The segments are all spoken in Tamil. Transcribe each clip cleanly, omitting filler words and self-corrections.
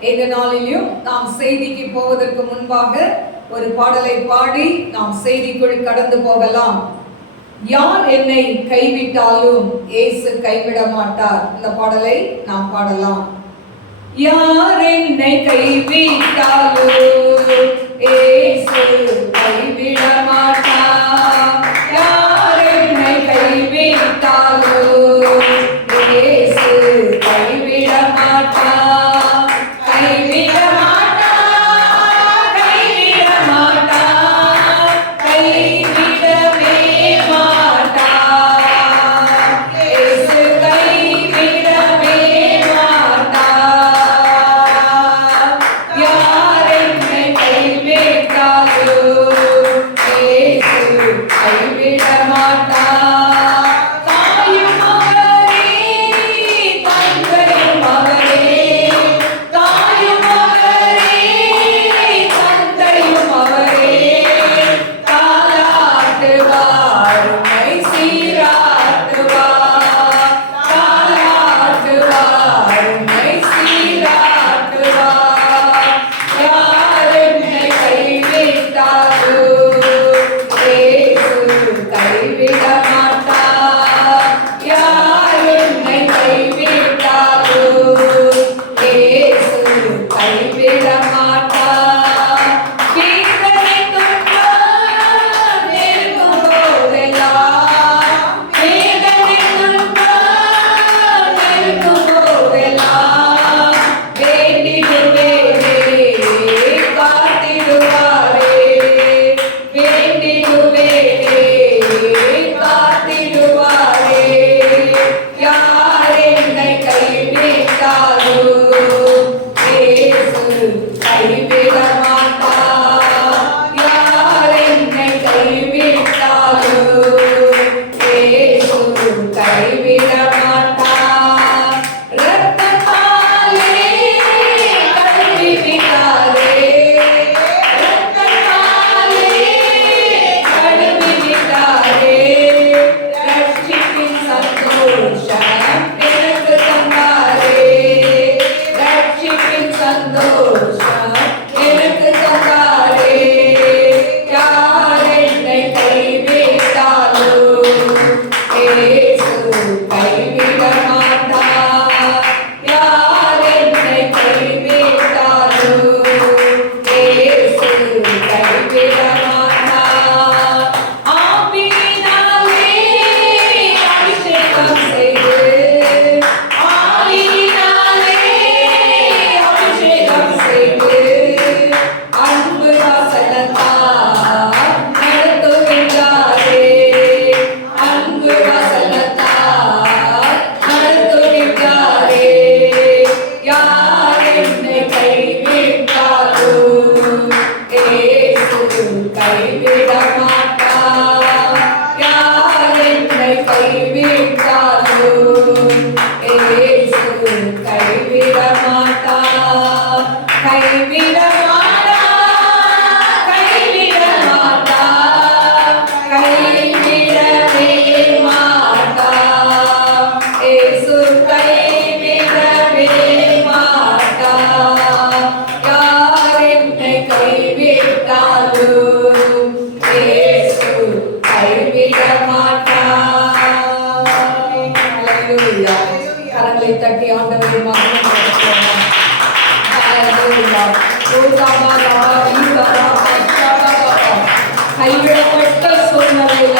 இந்த நாளிலும் நாம் செய்திக்கு போவதற்கு முன்பாக ஒரு பாடலை பாடி நாம் செய்திக்குள் கடந்து போகலாம். யார் என்னை கைவிட்டாலும் இயேசு கைவிட மாட்டார். இந்த பாடலை நாம் பாடலாம். யார் என்னை கைவிட்டாலும் இயேசு கைவிட மாட்டார். யார் என்னை கைவிட்டாலும் இயேசு கைவிட மாட்டார். கைவிடப்பட்ட சூழ்நிலையில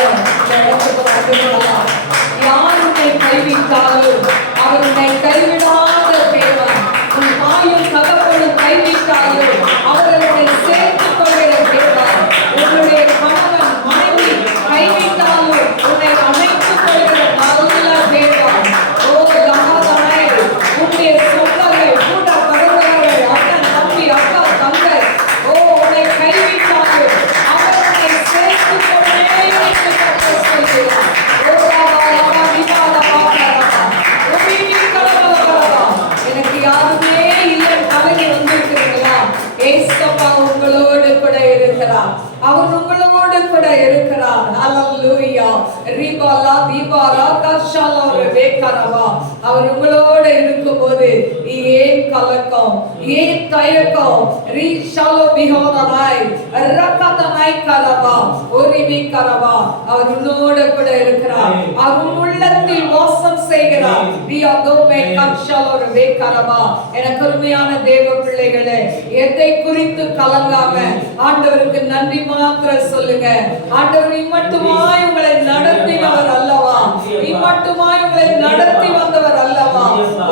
யார் உன்னை கைவிட்டாலும் அவர் உன்னை கைவிடாத தேவன். உன் தாயும் தகப்பனும் கைவிட்டாலும் அவர் உன்னை சேர்த்துக் கொள்கிற தேவன். உன்னுடைய கணவன் மனைவி கைவிட்டாலும் உன்னை அமைத்துக் கொள்கிற நல்ல தேவன். ஓ கமாதானே, உன்னுடைய சொந்தங்கள் கூட பரவார்கள், அண்ணன் தம்பி அக்கா தங்கை, ஓ உன்னை கைவிட்டாலும் அவர் உன்னை சேர்த்துக் கொண்டே சொல்கிறார். எனக்கு யாருமே இல்லை கலங்கி வந்திருக்கிறீங்களா? ஏசப்பா உங்களோடு கூட இருக்கிறார். அவர் உங்களோடு கூட இருக்கிறார். ஹalleluya. ரிபாலா தீபாரா கர்ஷாலா ரெபேகரவா. அவர் உங்களோட இருக்கும்போது ஏன் கலக்கம், ஏன் தயக்கம்? ரிஷாலோ பிஹோதனாய் ரக்கதனாய் கரவா ஒரிமி கரவா. அவர் உன்னோட கூட இருக்கிறார். அவர் உள்ளத்தில் வாசம் செய்கிறார். பியாதோமே கர்ஷாலோ ரெபேகரவா. எனக்கு அருமையான தேவ பிள்ளைகளே, எதை குறித்து கலங்காம ஆண்டவருக்கு நன்றி மாத்திரம் சொல்லுங்க. ஆண்டவர் இம்மட்டுமாய் உங்களை நடத்தினவர் அல்லவா? இம்மட்டுமாய் உங்களை நடத்தி வந்தவர் அல்லவா?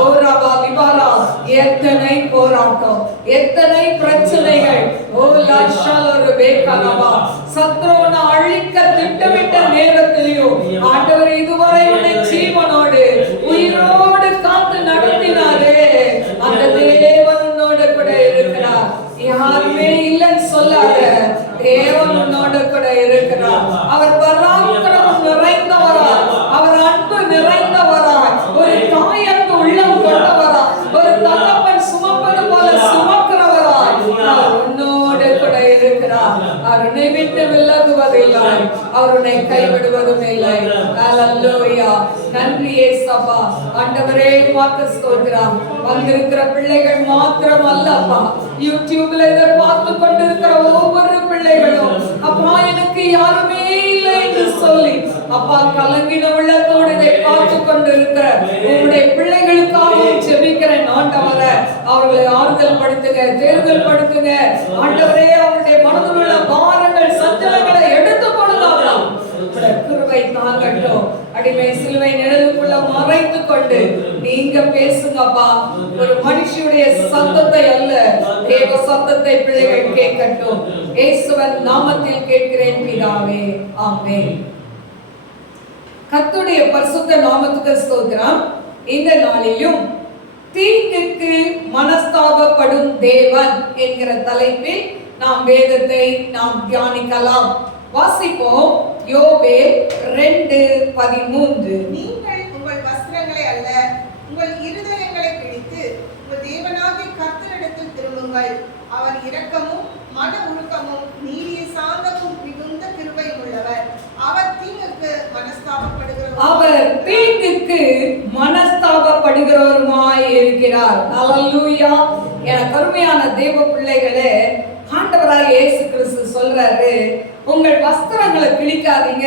ஓராபா லிபாரா. எத்தனை போராட்டம், எத்தனை பிரச்சனைகள். ஓ லஷாலோ ரெபேகரவா. சத்ருவனை அழிக்க திட்டமிட்ட நேரத்திலேயும் ஆண்டவர் இதுவரை உன்னை ஜீவனோடு உயிரோடு காத்து நடத்தினாரே. அந்த தேவன் உன்னோட கூட இருக்கிறார். யாருமே இல்லைன்னு சொல்லாத, தேவன் உன்னோட கூட இருக்கிறார். அவர் பராக்கிரமம் நிறைந்தவரா, அவர் அன்பு நிறைந்தவரா, ஒரு தாய் அன்பு உள்ளம் கொண்டவரா, ஒரு தகப்பன் சுமப்பது போல சுமக்கிறவரா. அவர் உன்னோட கூட இருக்கிறார். அவர் உன்னை விட்டு விலகுவதில்லை, அவர் உன்னை கைவிடுவதும் இல்லை. ஹalleluya. நன்றி இயேசுப்பா. ஆண்டவரே உமக்கு ஸ்தோத்திரம். வந்திருக்கிற பிள்ளைகள் மாத்திரம் அல்லப்பா, யூடியூப்ல இதை பார்த்து கொண்டிருக்கிற ஒவ்வொரு பிள்ளைகளும் அப்பா எனக்கு யாருமே இல்லை என்று சொல்லி அப்பா கலங்கின உள்ளத்தோடு இதை பார்த்து கொண்டிருக்கிற உங்களுடைய பிள்ளைகளுக்காகவும் ஜெபிக்கிறேன். ஆண்டவரே அவர்களை ஆறுதல் படுத்துங்க, தேர்தல் படுத்துங்க. ஆண்டவரே அவருடைய மனதில் உள்ள பாரங்கள் சஞ்சலங்களை எடுத்து கொடுத்தாலும் கிருபை தாங்கட்டும். அடிமை சிலுவை நிழலுக்குள்ள மறைத்து கொண்டு நீங்க பேசுங்கப்பா. ஒரு மனுஷனுடைய சத்தத்தை அல்ல, தேவ சத்தத்தை பிள்ளைகள் கேட்கட்டும். இயேசுவின் நாமத்தில் கேட்கிறேன் பிதாவே, ஆமென். கர்த்தருடைய பரிசுத்த நாமத்துக்கு ஸ்தோத்திரம். இந்த நாளிலும் தீங்குக்கு மனஸ்தாபப்படும் தேவன் என்கிற தலைப்பில் நாம் வேதத்தை நாம் தியானிக்கலாம். வாசிப்போம். யோவேல் 2:13. நீங்கள் உங்கள் வஸ்திரங்களை அல்ல, உங்கள் இருதயங்களை பிடித்து உங்கள் தேவனாகிய கர்த்தரிடத்தில் திரும்புங்கள். அவர் இரக்கமும் மன உருக்கமும் நீடிய சாந்தமும் மிகுந்த கிருபையும் உள்ளவர். அவர் தீங்குக்கு மனஸ்தாபப்படுகிறவருமாய் இருக்கிறார். ஹalleluya. என கருமையான தேவ பிள்ளைகளே, ஆண்டவராகிய இயேசு கிறிஸ்து சொல்றாரு, உங்கள் வஸ்திரங்களை கிழிக்காதீங்க,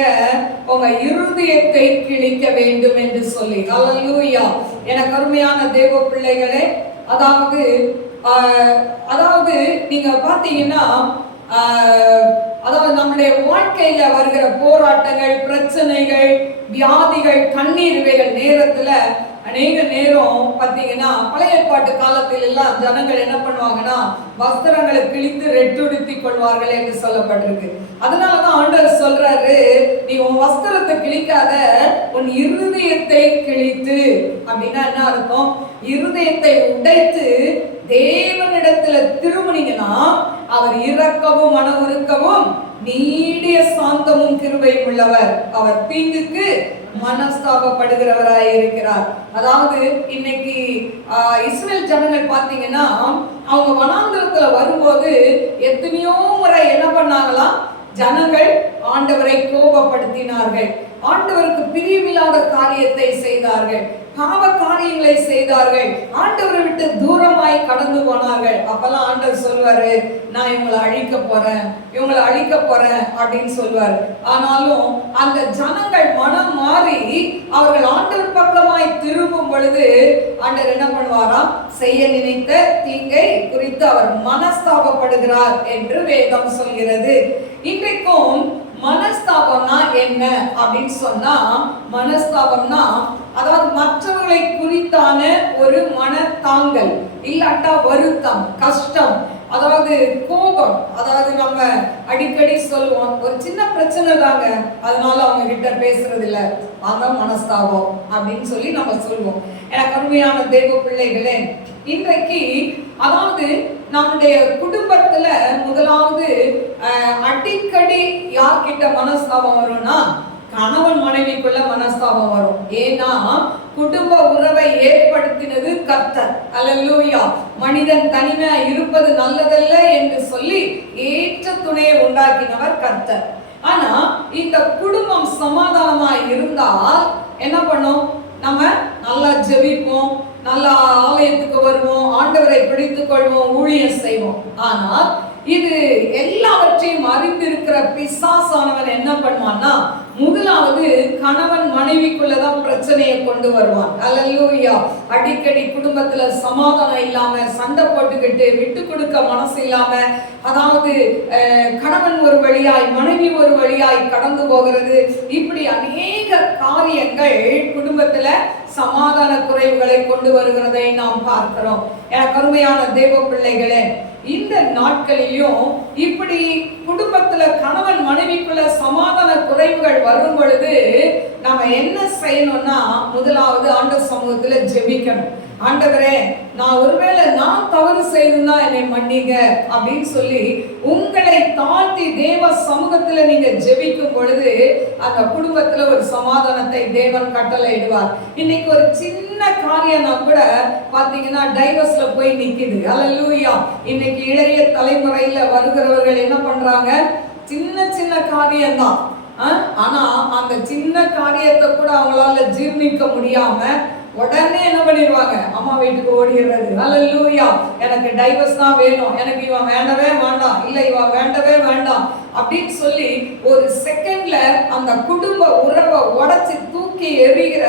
உங்க இருதயத்தை கிழிக்க வேண்டும் என்று சொல்லி. ஹalleluya. என கருமையான தேவ பிள்ளைகளே, அதாவது நீங்க பாத்தீங்கன்னா அதாவது நம்முடைய வாழ்க்கையில வருகிற போராட்டங்கள், பிரச்சனைகள், வியாதிகள், கண்ணீர் இவைகள் நேரத்துல அநேக நேரம் பாத்தீங்கன்னா பழைய ஏற்பாட்டு காலத்தில் எல்லாம் ஜனங்கள் என்ன பண்ணுவாங்கன்னா வஸ்திரங்களை கிழித்து ரெட்டுடுத்தி கொள்வார்கள் என்று சொல்லப்பட்டிருக்கு. அதனாலதான் ஆண்டவர் சொல்றாரு, நீ உன் வஸ்திரத்தை கிழிக்காத, உன் இருதயத்தை கிழித்து. அப்படின்னா என்ன அர்த்தம்? இருதயத்தை உடைத்து தேவனிடத்துல திரும்பினீங்கன்னா அவர் இரக்கமும் மன உருக்கமும் நீடிய சாந்தமும் கிருபையும் உள்ளவர். அவர் தீங்குக்கு மனஸ்தாபப்படுகிறவராய் இருக்கிறார். அதாவது இன்னைக்கு இஸ்ரேல் ஜனங்கள் பாத்தீங்கன்னா அவங்க வனாந்திரத்துல வரும்போது எத்தனையோ முறை என்ன பண்ணாங்களாம், ஜனங்கள் ஆண்டவரை கோபப்படுத்தினார்கள், ஆண்டவருக்கு பிரியமில்லாத காரியத்தை செய்தார்கள், பாவ காரியங்களை செய்தார்கள், ஆண்டவரை விட்டு தூரமாய் கடந்து போனார்கள். அப்பெல்லாம் ஆண்டவர் சொல்வாரு, நான் இவங்களை அழிக்க போறேன் அப்படின்னு சொல்வார். ஆனாலும் அந்த ஜனங்கள் மனம் மாறி அவர்கள் ஆண்டவர் பக்கமாய் திரும்பும் பொழுது ஆண்டவர் என்ன பண்ணுவாராம், செய்ய நினைத்த தீங்கை குறித்து அவர் மனஸ்தாபப்படுகிறார் என்று வேதம் சொல்கிறது. இன்றைக்கும் மனஸ்தாபம்னா என்ன அப்படின்னு சொன்னா, மனஸ்தாபம்னா அதாவது மற்றவர்களை குறித்தான ஒரு மனத்தாங்கல், இல்லாட்டா வருத்தம், கஷ்டம், அதாவது கோபம். அதாவது நம்ம அடிக்கடி சொல்லுவோம், ஒரு சின்ன பிரச்சனை தாங்க, அதனால அவங்க கிட்ட பேசுறது இல்ல, அதான் மனஸ்தாபம் அப்படின்னு சொல்லி நம்ம சொல்லுவோம். எனக்கு அருமையான தேவ பிள்ளைகளே, இன்றைக்கு அதாவது நம்முடைய குடும்பத்துல முதலாவது அடிக்கடி யார்கிட்ட மனஸ்தாபம் வரும்னா கணவன் மனைவிக்குள்ள மனஸ்தாபம் வரும். ஏன்னா குடும்ப உறவை ஏற்படுத்தினது கர்த்தர். அல்லேலூயா. மனிதன் தனிமையா இருப்பது நல்லதல்ல என்று சொல்லி ஏற்ற துணையை உண்டாக்கினவர் கர்த்தர். ஆனா இந்த குடும்பம் சமாதானமா இருந்தால் என்ன பண்ணும்? நம்ம நல்லா ஜெபிப்போம், நல்லா ஆலயத்துக்கு வருவோம், ஆண்டவரை பிடித்துக் கொள்வோம், ஊழியம் செய்வோம். ஆனால் இது எல்லாவற்றையும் அறிந்திருக்கிற பிசாசானவன் என்ன பண்ணுவான்னா, முதலாவது கணவன் மனைவிக்குள்ளதான் பிரச்சனையை கொண்டு வருவான். அல்லேலூயா. அடிக்கடி குடும்பத்துல சமாதானம் இல்லாம, சண்டை போட்டுக்கிட்டு, விட்டு கொடுக்க மனசு இல்லாம, அதாவது கணவன் ஒரு வழியாய் மனைவி ஒரு வழியாய் கடந்து போகிறது. இப்படி அநேக காரியங்கள் குடும்பத்துல சமாதான குறைவுகளை கொண்டு வருகிறதை நாம் பார்க்கிறோம். எனக்கு அருமையான தேவ பிள்ளைகளே, இந்த நாட்களிலும் இப்படி குடும்பத்துல கணவன் மனைவிக்குள்ள சமாதான குறைவுகள் வரும் பொழுது நம்ம என்ன செய்யணும்னா, முதலாவது ஆண்டவர் சமூகத்துல ஜெபிக்கணும். ஆண்டவரே, நான் ஒருவேளை நான் தவறு செய்துன்னா என்னை மன்னிங்க அப்படின்னு சொல்லி உங்களை தாழ்த்தி தேவ சமூகத்துல நீங்க ஜெபிக்கும் பொழுது அந்த குடும்பத்துல ஒரு சமாதானத்தை தேவன் கட்டளையிடுவார். இன்னைக்கு ஒரு சின்ன காரியம்னா கூட பாத்தீங்கன்னா டைவர்ஸ்ல போய் நிக்குது. அல்லேலூயா. இன்னைக்கு இளைய தலைமுறையில வருகிறவர்கள் என்ன பண்றாங்க? சின்ன சின்ன காரியம்தான், ஆனா அந்த சின்ன காரியத்தை கூட அவங்களால ஜீர்ணிக்க முடியாம உடனே என்ன பண்ணிடுவாங்க? அம்மா வீட்டுக்கு ஓடிடுறது. அல்லேலூயா. எனக்கு டைவர்ஸ் தான் வேணும், எனக்கு இவன் வேண்டவே வேண்டாம், இல்ல இவன் வேண்டவே வேண்டாம் அப்படின்னு சொல்லி ஒரு செகண்ட்ல அந்த குடும்ப உறவை உடைச்சு தூக்கி எறிகிற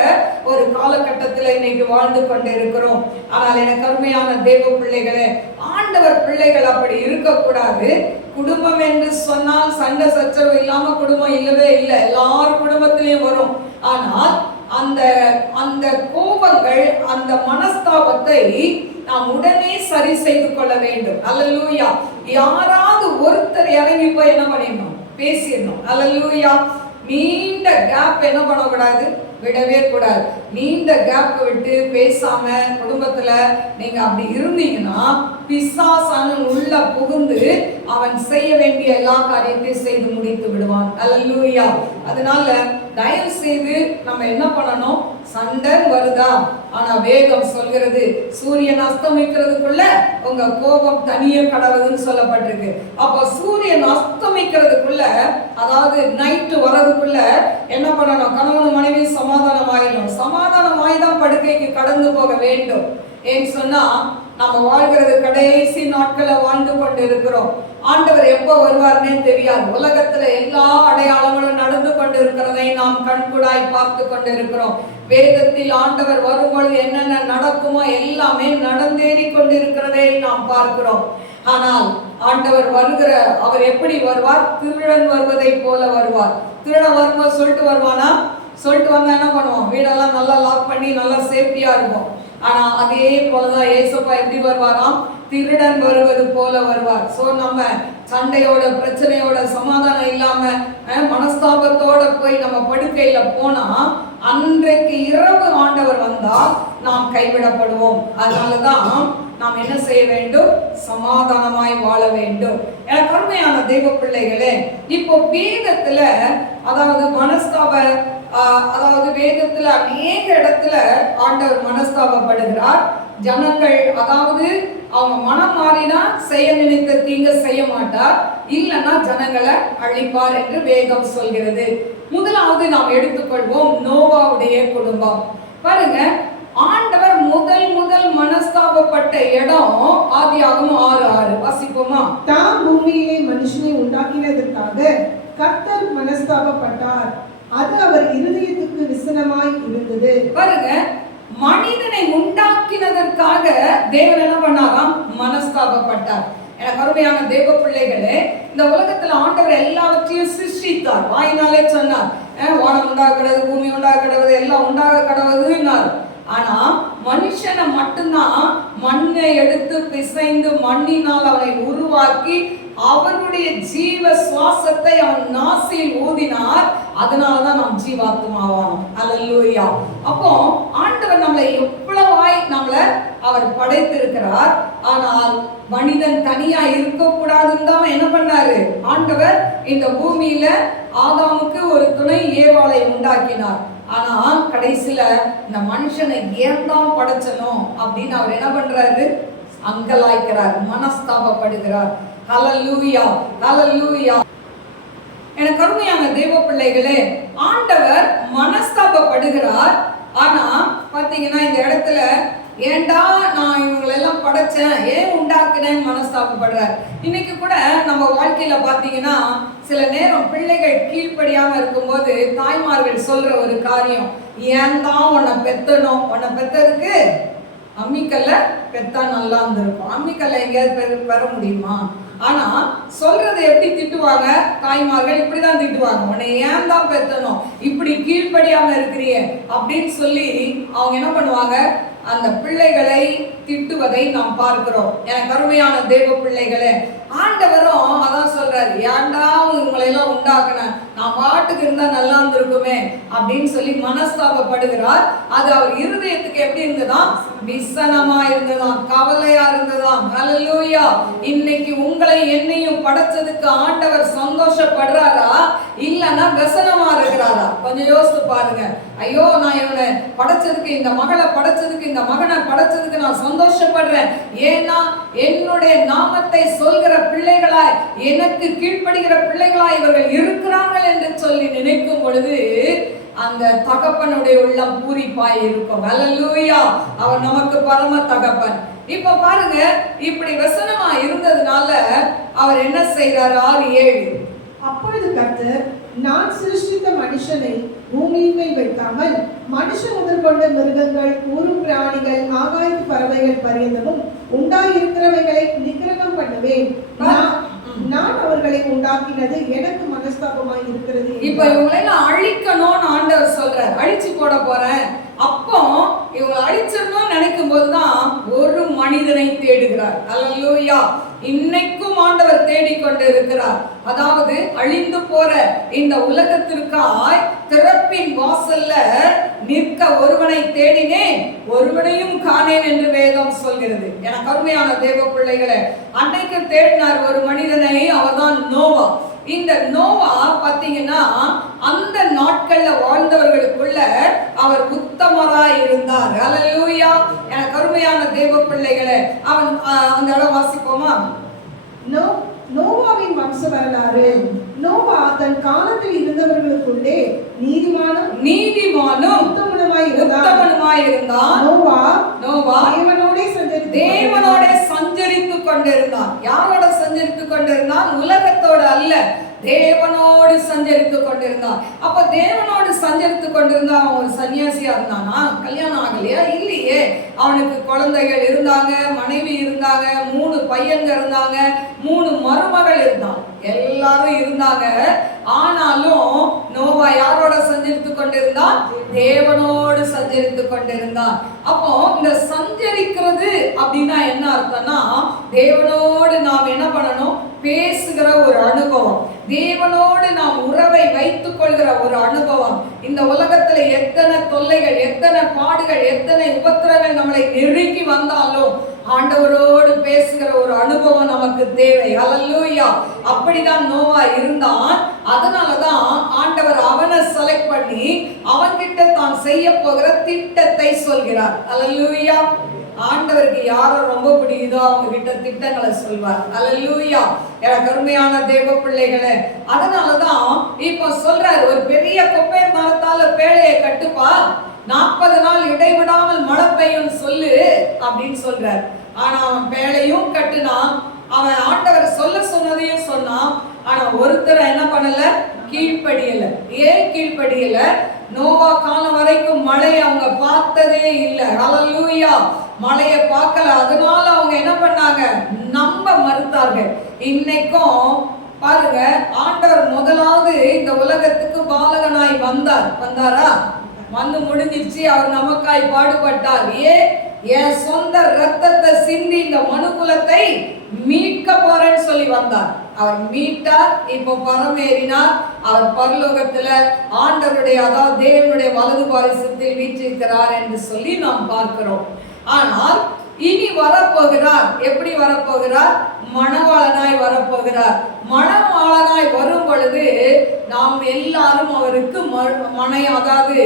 ஒரு காலகட்டத்தில் இன்னைக்கு வாழ்ந்து கொண்டு இருக்கிறோம். ஆனால் எனக்கு அருமையான தேவ பிள்ளைகளே, ஆண்டவர் பிள்ளைகள் அப்படி இருக்கக்கூடாது. குடும்பம் என்று சொன்னால் சண்டை சச்சரவு இல்லாம குடும்பம் இல்லவே இல்லை, எல்லார் குடும்பத்திலையும் வரும். ஆனால் அந்த அந்த கோபங்கள், அந்த மனஸ்தாபத்தை நாம் உடனே சரி செய்து கொள்ள வேண்டும். அல்லேலூயா. யாராவது ஒருத்தர் இறங்கி போய் என்ன பண்ணிடணும்? பேசிடணும். அல்லேலூயா. நீண்ட கேப் என்ன பண்ணக்கூடாது? விடவே கூடாது. நீண்ட கேப் விட்டு பேசாம குடும்பத்துல நீங்க அப்படி இருந்தீங்கன்னா பிசாசானன் உள்ள புகுந்து அவன் செய்ய வேண்டிய எல்லா காரியத்தையும் செய்து முடித்து விடுவான். அல்லேலூயா. அதனால தயவு செய்து நம்ம என்ன பண்ணணும்? சண்டை வருதா, ஆனா வேகம் சொல்கிறது சூரியன் அஸ்தமிக்கிறதுக்குள்ள உங்க கோபம் தனிய கடவுதுன்னு சொல்லப்பட்டிருக்கு. அப்ப சூரியன் அஸ்தமிக்கிறதுக்குள்ள, அதாவது நைட்டு வர்றதுக்குள்ள என்ன பண்ணணும்? கணவன் மனைவி சமாதானம் ஆயிடணும். சமாதானம் ஆயிதான் படுக்கைக்கு கடந்து போக வேண்டும். ஏன்னு சொன்னா நம்ம வாழ்கிறது கடைசி நாட்களை வாழ்ந்து கொண்டு இருக்கிறோம். ஆண்டவர் எப்போ வருவார்னே தெரியாது. உலகத்துல எல்லா அடையாளங்களும் நடந்து கொண்டு இருக்கிறதை நாம் கண்கூடாய் பார்த்து கொண்டு இருக்கிறோம். வேதத்தில் ஆண்டவர் வரும்பொழுது என்னென்ன நடக்குமோ எல்லாமே நடந்தேறி கொண்டு இருக்கிறதை நாம் பார்க்கிறோம். ஆனால் ஆண்டவர் வருகிற அவர் எப்படி வருவார்? திருடன் வருவதை போல வருவார். திருடன் வரும்போது சொல்லிட்டு வருவானா? சொல்லிட்டு வந்தா என்ன பண்ணுவோம்? வீடெல்லாம் நல்லா லாக் பண்ணி நல்லா சேஃப்டியா இருக்கும். ஆனா அதே போலதான் ஏசப்பா எப்படி வருவாராம்? திருடன் வருவது போல வருவார். சோ நம்ம சண்டையோட பிரச்சனையோட சமாதானம் இல்லாம மனஸ்தாபத்தோட போய் நம்ம படுக்கையில போனா அன்றைக்கு இரவு ஆண்டவர் வந்தால் நாம் கைவிடப்படுவோம். அதனாலதான் நாம் என்ன செய்ய வேண்டும்? சமாதானமாய் வாழ வேண்டும். எனக்கு அருமையான தெய்வ பிள்ளைகளே, இப்போ வேதத்துல அதாவது மனஸ்தாப அதாவது வேதத்துல அநேக இடத்துல ஆண்டவர் மனஸ்தாபப்படுகிறார். ஜனங்கள் அதாவது அவங்க மனம் மாறினா செய்ய நினைத்த தீங்க செய்ய மாட்டார், இல்லைன்னா ஜனங்களை அழிப்பார் என்று வேதம் சொல்கிறது. முதலாவது நாம் எடுத்துக்கொள்வோம் நோவாவுடைய குடும்பம். பாருங்க, ஆண்டவர் முதல் மனஸ்தாபப்பட்ட இடம் ஆதியாகமம் 6:6 வாசிப்போமா? தாம் பூமியிலே மனுஷனை உண்டாக்கினதற்காக கர்த்தர் மனஸ்தாபப்பட்டார், அது அவர் இருதயத்துக்கு விசனமாய் இருந்தது. பாருங்க, மனிதனை உண்டாக்கினதற்காக தேவன் என்ன பண்ணாராம்? மனஸ்தாபப்பட்டார். எனக்கு அருமையான தேவ பிள்ளைகளே, இந்த உலகத்துல ஆண்டவர் எல்லாவற்றையும் சிருஷ்டித்தார். வாயினாலே சொன்னார், வானம் உண்டாக கடவுது, பூமி உண்டாக கடவுது, எல்லாம் உண்டாக கடவுதுன்னார். ஆனா மனுஷனை மட்டும்தான் மண்ணை எடுத்து பிசைந்து மண்ணினால் அவனை உருவாக்கி அவருடைய ஜீவ சுவாசத்தை அவன் நாசியில் ஊதினார். அதனாலதான் நாம் ஜீவாத்மாவானோம். அல்லேலூயா. அப்போ ஆண்டவர் நம்மளை எவ்வளவாய் நம்மளை அவர் படைத்திருக்கிறார். ஆனால் மனிதன் தனியா இருக்க கூடாதுன்னு தான் என்ன பண்ணாரு? ஆண்டவர் இந்த பூமியில ஆதாமுக்கு ஒரு துணை ஏவாளை உண்டாக்கினார். ஆனா கடைசியில இந்த மனுஷனை ஏன் தான் படைச்சனும் அப்படின்னு அவர் என்ன பண்றாரு? அங்கலாய்க்கிறார், மனஸ்தாபப்படுகிறார். ஹல்லேலூயா, ஹல்லேலூயா. எனக்கு அருமையான தேவ பிள்ளைகளே, ஆண்டவர் மனஸ்தாபப்படுகிறார். ஆனா பாத்தீங்கன்னா இந்த இடத்துல ஏண்டா நான் இவங்களெல்லாம் படைச்சேன், ஏன் உண்டாக்குனேன்னு மனஸ்தாபப்படுறார். இன்னைக்கு கூட நம்ம வாழ்க்கையில பாத்தீங்கன்னா சில நேரம் பிள்ளைகள் கீழ்ப்படியாம இருக்கும்போது தாய்மார்கள் சொல்ற ஒரு காரியம், ஏன் தான் உன்னை பெத்தணும், உன்னை பெத்ததுக்கு அம்மிக்கல்ல பெத்தா நல்லா இருந்திருக்கும். அம்மிக்கல்ல எங்கேயாவது பெற முடியுமா? ஆனா சொல்றது எப்படி திட்டுவாங்க தாய்மார்கள், இப்படிதான் திட்டுவாங்க, உன்னை ஏன் தான் பெத்தணும், இப்படி கீழ்ப்படியாம இருக்கிறிய அப்படின்னு சொல்லி அவங்க என்ன பண்ணுவாங்க, அந்த பிள்ளைகளை திட்டுவதை நாம் பார்க்கிறோம். எனக்கு அருமையான தேவ பிள்ளைகளே, ஆண்டவரும் அதான் சொல்றாரு, ஏன்டா உங்களை எல்லாம் உண்டாக்குன, நான் பாட்டுக்கு இருந்தா நல்லா இருந்திருக்குமே அப்படின்னு சொல்லி மனஸ்தாபப்படுகிறார். அது அவர் இருதயத்துக்கு எப்படி இருந்ததாம், விசனமா இருந்ததாம், கவலையா இருந்ததாம். ஹல்லேலூயா. இன்னைக்கு உங்களை என்னையும் படைச்சதுக்கு ஆண்டவர் சந்தோஷப்படுறாரா, இல்லைன்னா விசனமா இருக்கிறாரா? கொஞ்சம் யோசித்து பாருங்க. ஐயோ நான் இவனை படைச்சதுக்கு, இந்த மகளை படைச்சதுக்கு, இந்த மகனை படைச்சதுக்கு நான் சந்தோஷப்படுறேன், ஏன்னா என்னுடைய நாமத்தை சொல்கிற பிள்ளைகளாய், எனக்கு கீழ்ப்படுகிற பிள்ளைகளாய் இவர்கள் இருக்கிறார்கள் என்று சொல்லி நினைக்கும் பொழுது அந்த தகப்பனுடைய உள்ளம் பூரிப்பாய் இருக்கும். ஹல்லேலூயா. அவர் நமக்கு பரம தகப்பன். இப்ப பாருங்க, இப்படி வசனமா இருந்ததுனால அவர் என்ன செய்யறாரு? 6:7. அப்பொழுது கர்த்தர், நான் சிருஷ்டித்த மனுஷனை பூமியின் மேல் வைக்காமல் மனுஷன் முதற்கொண்ட மிருகங்கள், ஊரும் பிராணிகள், ஆகாயத்து பறவைகள் பரியந்தமும் உண்டாயிருக்கிறவைகளை நிக்கிரகம் பண்ணுவேன். நான் அவர்களை உண்டாக்கினது எனக்கு மனஸ்தாபமாய் இருக்கிறது. இப்ப இவங்களை நான் அழிக்கணும்னு ஆண்டவர் சொல்றார், அழிச்சு போட போறேன். அப்போ இவங்களை அழிச்சிடணும்னு நினைக்கும் போதுதான் ஒரு மனிதனை தேடுகிறார். ஹல்லேலூயா. இன்னைக்கும் ஆண்டவர் தேடிக்கொண்டு இருக்கிறார். அதாவது அழிந்து போற இந்த உலகத்திற்காய் திறப்பின் வாசல்ல நிற்க ஒருவனை தேடினேன், ஒருவனையும் காணேன் என்று வேதம் சொல்கிறது. எனக்கு அருமையான தேவ பிள்ளைகளே, அன்னைக்கு தேடினார் ஒரு மனிதனை, அவர்தான் நோவா. இந்த நோவா பாத்தீங்கன்னா அந்த நாட்கள்ல வாழ்ந்தவர்களுக்குள்ள அவர் உத்தமராய் இருந்தார். ஹல்லேலூயா. எனக்கு அருமையான தேவ பிள்ளைகளே, அவன் அந்த இடம் வாசிப்போமா? நோவாவின் வம்ச வரலாறு. நோவா தன் காலத்தில் இருந்தவர்களுக்குள்ளே நீதிமானும் உத்தமனுமாய் இருந்தான். நோவா தேவனோட சஞ்சரித்து கொண்டிருந்தான். யாரோட சஞ்சரித்து கொண்டிருந்தான்? உலகத்தோட அல்ல, தேவனோடு சஞ்சரித்து கொண்டிருந்தான். அப்ப தேவனோடு சஞ்சரித்து கொண்டிருந்தான். அவன் ஒரு சன்னியாசியா இருந்தானா? கல்யாணம் ஆகலையா? இல்லையே. அவனுக்கு குழந்தைகள் இருந்தாங்க, மனைவி இருந்தாங்க, 3 பையன்கள் இருந்தாங்க, 3 மருமகள் இருந்தான், எல்லாரும் இருந்தாங்க. ஆனாலும் நோவா யாரோட சஞ்சரித்து கொண்டிருந்தான்? தேவனோடு சஞ்சரித்து கொண்டிருந்தான். அப்போ இந்த சஞ்சரிக்கிறது அப்படின்னா என்ன அர்த்தம்னா, தேவனோடு நாம் என்ன பண்ணணும்? பேசுகிற ஒரு அனுபவம், தேவனோடு நாம் உறவை வைத்துக் கொள்கிற ஒரு அனுபவம். இந்த உலகத்துல எத்தனை தொல்லைகள், எத்தனை பாடுகள், எத்தனை உபத்திரங்கள் நம்மளை நெருக்கி வந்தாலும் ஆண்டவரோடு பேசுகிற ஒரு அனுபவம் நமக்கு தேவை. ஹல்லேலூயா. அப்படிதான் நோவா இருந்தான். அதனாலதான் ஆண்டவர் அவனை செலக்ட் பண்ணி அவன்கிட்ட தான் செய்ய போகிற திட்டத்தை சொல்கிறார். ஹல்லேலூயா. ஆண்டவருக்கு யாரை ரொம்ப பிடிக்குதோ அவங்க கிட்ட திட்டங்களை சொல்வார். ஹல்லேலூயா. எனக்கு அருமையான தேவ பிள்ளைகளே, அதனாலதான் இப்ப சொல்றாரு, ஒரு பெரிய கொப்பேர் மரத்தால பேழையை கட்டுப்பா, 40 நாள் இடைவிடாமல் மழை பெய்யும் சொல்லு அப்படின்னு சொல்றார். ஆனா அவன் பேழையும் கட்டுனான், அவன் ஆண்டவர் சொல்ல சொன்னதையும் சொன்னான். ஆனா ஒருத்தர் என்ன பண்ணல? கீழ்ப்படியல. ஏன் கீழ்ப்படியல? நோவா காலம் வரைக்கும் மழையை அவங்க பார்த்ததே இல்லை. ஹல்லேலூயா. மழையை பார்க்கல. அதனால அவங்க என்ன பண்ணாங்க? நம்ப மறுத்தார்கள். இன்னைக்கும் பாருங்க, ஆண்டவர் முதலாவது இந்த உலகத்துக்கு பாலகனாய் வந்தாரா? வந்து முடிஞ்சிருச்சு. அவர் நமக்காய் பாடுபட்டார். என் சொந்த ரத்தத்தை சிந்தி இந்த மனுக்குலத்தை மீட்க போறேன்னு சொல்லி வந்தார். அவர் மீட்டார். இப்போ பரமேறினார். அவர் பரலோகத்துல ஆண்டவருடைய, அதாவது தேவனுடைய வலது பாரிசத்தில் வீற்றிருக்கிறார் என்று சொல்லி நாம் பார்க்கிறோம். ஆனால் இனி வரப்போகிறார். எப்படி வரப்போகிறார்? மணவாளனாய் வரப்போகிறார். மணவாளனாய் வரும் பொழுது நாம் எல்லாரும் அவருக்கு அதாவது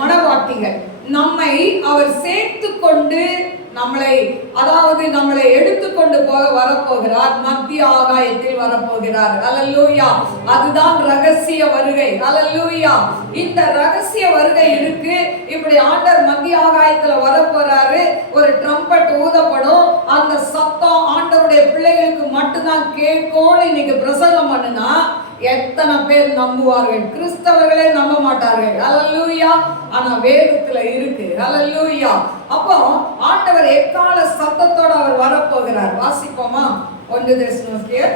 மணவாட்டிகள். நம்மை அவர் சேர்த்து கொண்டு நம்மளை எடுத்துக்கொண்டு போக வரப்போகிறார். மத்திய ஆகாயத்தில் வரப்போகிறார். அல்லேலூயா. அதுதான் ரகசிய வருகை. அல்லேலூயா. இந்த ரகசிய வருகை இருக்கு. இப்படி ஆண்டவர் மத்திய ஆகாயத்துல வரப்போறாரு. ஒரு ட்ரம்பட் ஊதப்படும். அந்த சத்தம் ஆண்டவருடைய பிள்ளைகளுக்கு மட்டும்தான் கேட்கும்னு இன்னைக்கு பிரசங்கம் பண்ணுனா எத்தனை பேர் நம்புவார்கள்? கிறிஸ்தவர்களே நம்ப மாட்டார்கள். அல்லேலூயா. ஆனா வேதத்துல இருக்கு. அல்லேலூயா. அப்போ ஆண்டவர் எக்கால சத்தத்தோட அவர் வரப்போகிறார். வாசிப்போமா? 1 தெசலோனிக்கேயர்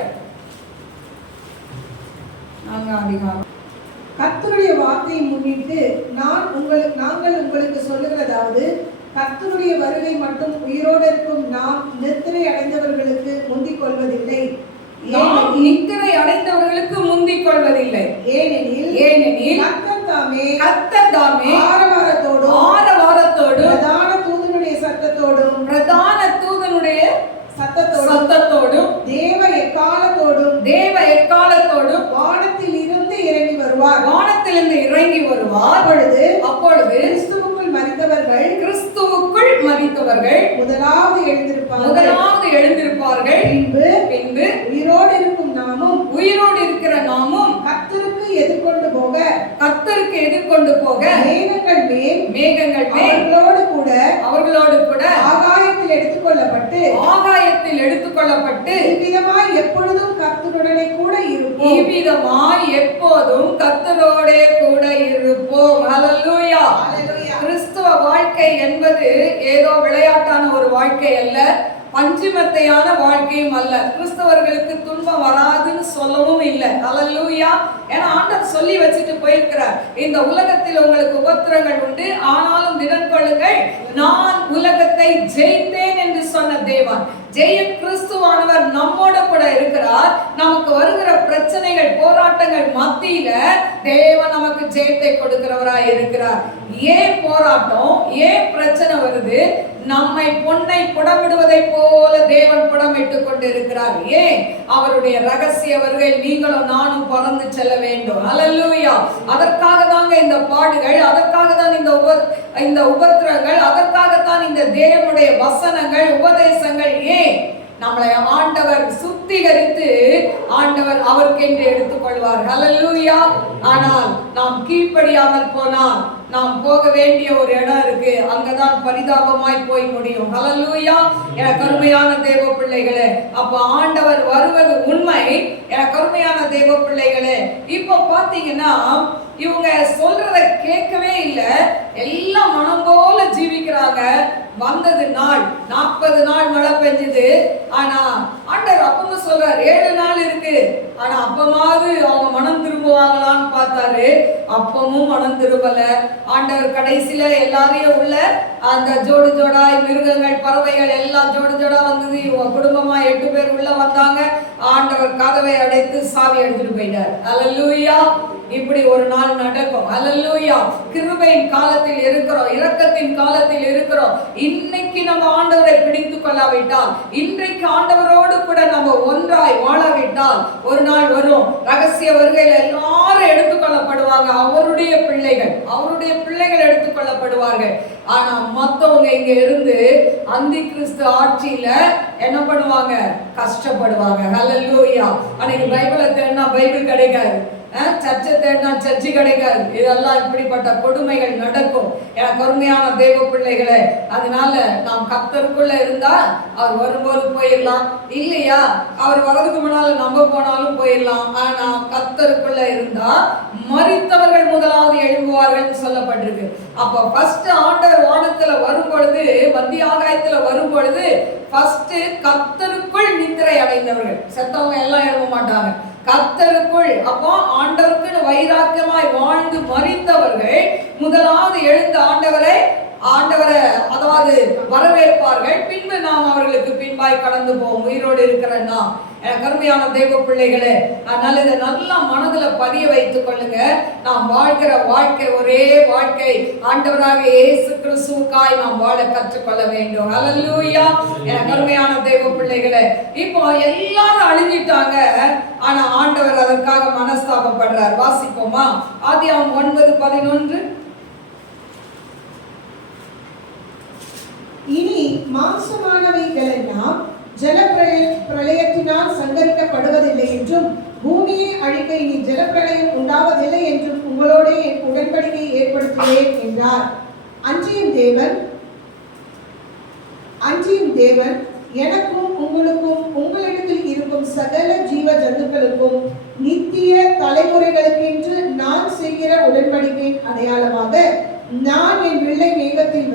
4 அதிகாரம். கர்த்தருடைய வார்த்தையை முன்னிட்டு நாங்கள் உங்களுக்கு சொல்லுகிறதாவது, கர்த்தருடைய வருகை மட்டும் உயிரோடு இருக்கும் நாம் நித்திரை அடைந்தவர்களுக்கு முந்திக் கொள்வதில்லை. நாம் நித்திரை அடைந்தவர்களுக்கு முந்திக் கொள்வதில்லை. ஏனெனில் கர்த்தர் தாமே ஆரவாரத்தோடும் பிரதான தூதனுடைய சத்தத்தோடும் தேவ எக்காலத்தோடும் வானத்திலிருந்து இறங்கி வருவார். அப்பொழுது கிறிஸ்துவுக்குள் மரித்தவர்கள் முதலாவது எழுந்திருப்பார்கள். பின்பு உயிரோடு இருக்கிற நாமும் கர்த்தருக்கு எதிர்கொண்டு போக மேகங்கள் மேல் அவர்களோடு கூட ஆகாயத்தில் எடுத்துக்கொள்ளப்பட்டு இவ்விதமாய் எப்பொழுதும் கர்த்தருடனே கூட இருப்போம். அல்லேலூயா. கிறிஸ்துவ வாழ்க்கை என்பது ஏதோ விளையாட்டான ஒரு வாழ்க்கை அல்ல, பஞ்சுமத்தையான வாழ்க்கையும் அல்ல. கிறிஸ்தவர்களுக்கு துன்பம் வராதுன்னு சொல்லவும் இல்லை. அல்லேலூயா. ஏன்னா ஆண்டவர் சொல்லி வச்சுட்டு போயிருக்கிறார், இந்த உலகத்தில் உங்களுக்கு உபத்திரங்கள் உண்டு, ஆனாலும் திடன் கொள்ளுங்கள், நான் உலகத்தை ஜெயித்தேன் என்று சொன்ன தேவன், ஜெய கிறிஸ்துவானவர் நம்மோட கூட இருக்கிறார். நமக்கு வருகிற பிரச்சனைகள் போராட்டங்கள் மத்தியில தேவன் நமக்கு ஜெயத்தை கொடுக்கிறவராய் இருக்கிறார். ஏன் போராட்டம், ஏன் பிரச்சனை வருது? நம்மை பொன்னை புடமிடுவதை போல தேவன் புடமிட்டுக் கொண்டு இருக்கிறார். ஏன்? அவருடைய ரகசிய வருகை நீங்களும் நானும் பறந்து செல்ல வேண்டும். அல்லேலூயா. அதற்காக தாங்க இந்த பாடுகள், அதற்காக தான் இந்த உபத்திரங்கள், அதற்காகத்தான் இந்த தேவனுடைய வசனங்கள், உபதேசங்கள். ஏன்? நம்மளை ஆண்டவர் சுத்திகரித்து ஆண்டவர் அவருக்கென்று எடுத்துக்கொள்வார். அல்லேலூயா. ஆனால் நாம் கீழ்ப்படியாமல் போனால் நாம் போக வேண்டிய ஒரு இடம் இருக்கு, அங்கதான் பரிதாபமாய் போய் முடியும். அல்லேலூயா. என கருமையான தேவ பிள்ளைகளே, அப்ப ஆண்டவர் வருவது உண்மை. என கருமையான தேவ பிள்ளைகளே, இப்போ பாத்தீங்கன்னா இவங்க சொல்றத கேட்கவே இல்லை, எல்லாம் மனம் போல ஜீவிக்கிறாங்க. வந்தது நாள் 40 நாள் மழை பெஞ்சது. ஆனா ஆண்டவர் அப்பவும் சொல்றார் 7 நாள் இருக்கு. ஆனா அப்பமாவது அவங்க மனம் திரும்புவாங்களான்னு பார்த்தாரு, அப்பவும் மனம் திரும்பல. ஆண்டவர் கடைசியில எல்லாரையும் உள்ள அந்த ஜோடு ஜோடாய் மிருகங்கள் பறவைகள் எல்லாம் ஜோடு ஜோடா வந்தது. இவங்க குடும்பமா 8 பேர் உள்ள வந்தாங்க. ஆண்டவர் கதவை அடைத்து சாவி எடுத்துட்டு போயிட்டார். அல்லேலூயா. இப்படி ஒரு நாள் நடக்கும். அல்லேலூயா. கிருபையின் காலத்தில் இருக்கிறோம், இரக்கத்தின் காலத்தில் இருக்கிறோம். இன்னைக்கு நம்ம ஆண்டவரை பிடித்து கொள்ளாவிட்டால், இன்றைக்கு ஆண்டவரோடு கூட நம்ம ஒன்றாய் வாழாவிட்டால், ஒரு நாள் வரும், ரகசிய வருகையில் எல்லாரும் எடுத்துக்கொள்ளப்படுவாங்க. அவருடைய பிள்ளைகள் எடுத்துக்கொள்ளப்படுவார்கள். ஆனா மத்தவங்க இங்க இருந்து அந்தி கிறிஸ்து ஆட்சியில என்ன பண்ணுவாங்க? கஷ்டப்படுவாங்க. அல்லேலூயா. அன்னைக்கு பைபிளை தேடினா பைபிள் கிடைக்காது, சர்ச்சை தேடினா சர்ச்சை கிடைக்காது. இதெல்லாம் இப்படிப்பட்ட கொடுமைகள் நடக்கும். எனக்கு கருமையான தேவ பிள்ளைகளே, அதனால நாம் கர்த்தருக்குள்ள இருந்தா அவர் வரும்போது போயிடலாம், இல்லையா அவர் வரதுக்கு முன்னால நம்ம போனாலும் போயிடலாம். ஆனா கர்த்தருக்குள்ள இருந்தா மரித்தவர்கள் முதலாவது எழும்புவார்கள் சொல்லப்பட்டிருக்கு. அப்ப ஃபர்ஸ்ட் ஆண்டவர் வானத்துல வரும் பொழுது, மத்திய ஆகாயத்துல வரும் பொழுது ஃபர்ஸ்ட் கர்த்தருக்குள் நித்திரை அடைந்தவர்கள், செத்தவங்க எல்லாம் எழும்ப மாட்டாங்க, கர்த்தருக்குள். அப்போ ஆண்டவருக்கு வைராக்கியமாய் வாழ்ந்து மரித்தவர்கள் முதலாவது எழுந்து ஆண்டவரை அதாவது வரவேற்பார்கள். பின்பு நாம் அவர்களுக்கு பின்பாய் கடந்து போவோம், உயிரோடு இருக்கிற நாம். கருமையான தெய்வ பிள்ளைகளே, அதனால இதை நல்லா மனதுல பதிய வைத்துக் கொள்ளுங்க. நாம் வாழ்கிற வாழ்க்கை ஒரே வாழ்க்கை, ஆண்டவராக இயேசு கிறிஸ்துவுக்காய் நாம் வாழ கற்றுக்கொள்ள வேண்டும். அல்லேலூயா. கருமையான தெய்வ பிள்ளைகளே, இப்போ எல்லாரும் அழிஞ்சிட்டாங்க, ஆனா ஆண்டவர் அதற்காக மனஸ்தாபப்படுறார். வாசிப்போமா? ஆதியாகமம் 9:11. இனி மாம்சமானவைகளெல்லாம் பிரளயத்தினால் சங்கரிக்கப்படுவதில்லை என்றும் பூமியை அழிக்க இனி ஜலப்பிரளயம் உண்டாவதில்லை என்றும் உங்களோட என் உடன்படிக்கையை ஏற்படுத்துகிறேன் என்றார். அன்றியும் தேவன் எனக்கும் உங்களுக்கும் உங்களிடத்தில் இருக்கும் சகல ஜீவ ஜந்துக்களுக்கும் நித்திய தலைமுறைகளுக்கென்று நான் செய்கிற உடன்படிக்கையின் அடையாளமாக நான் என் வில்லை மேகத்தில்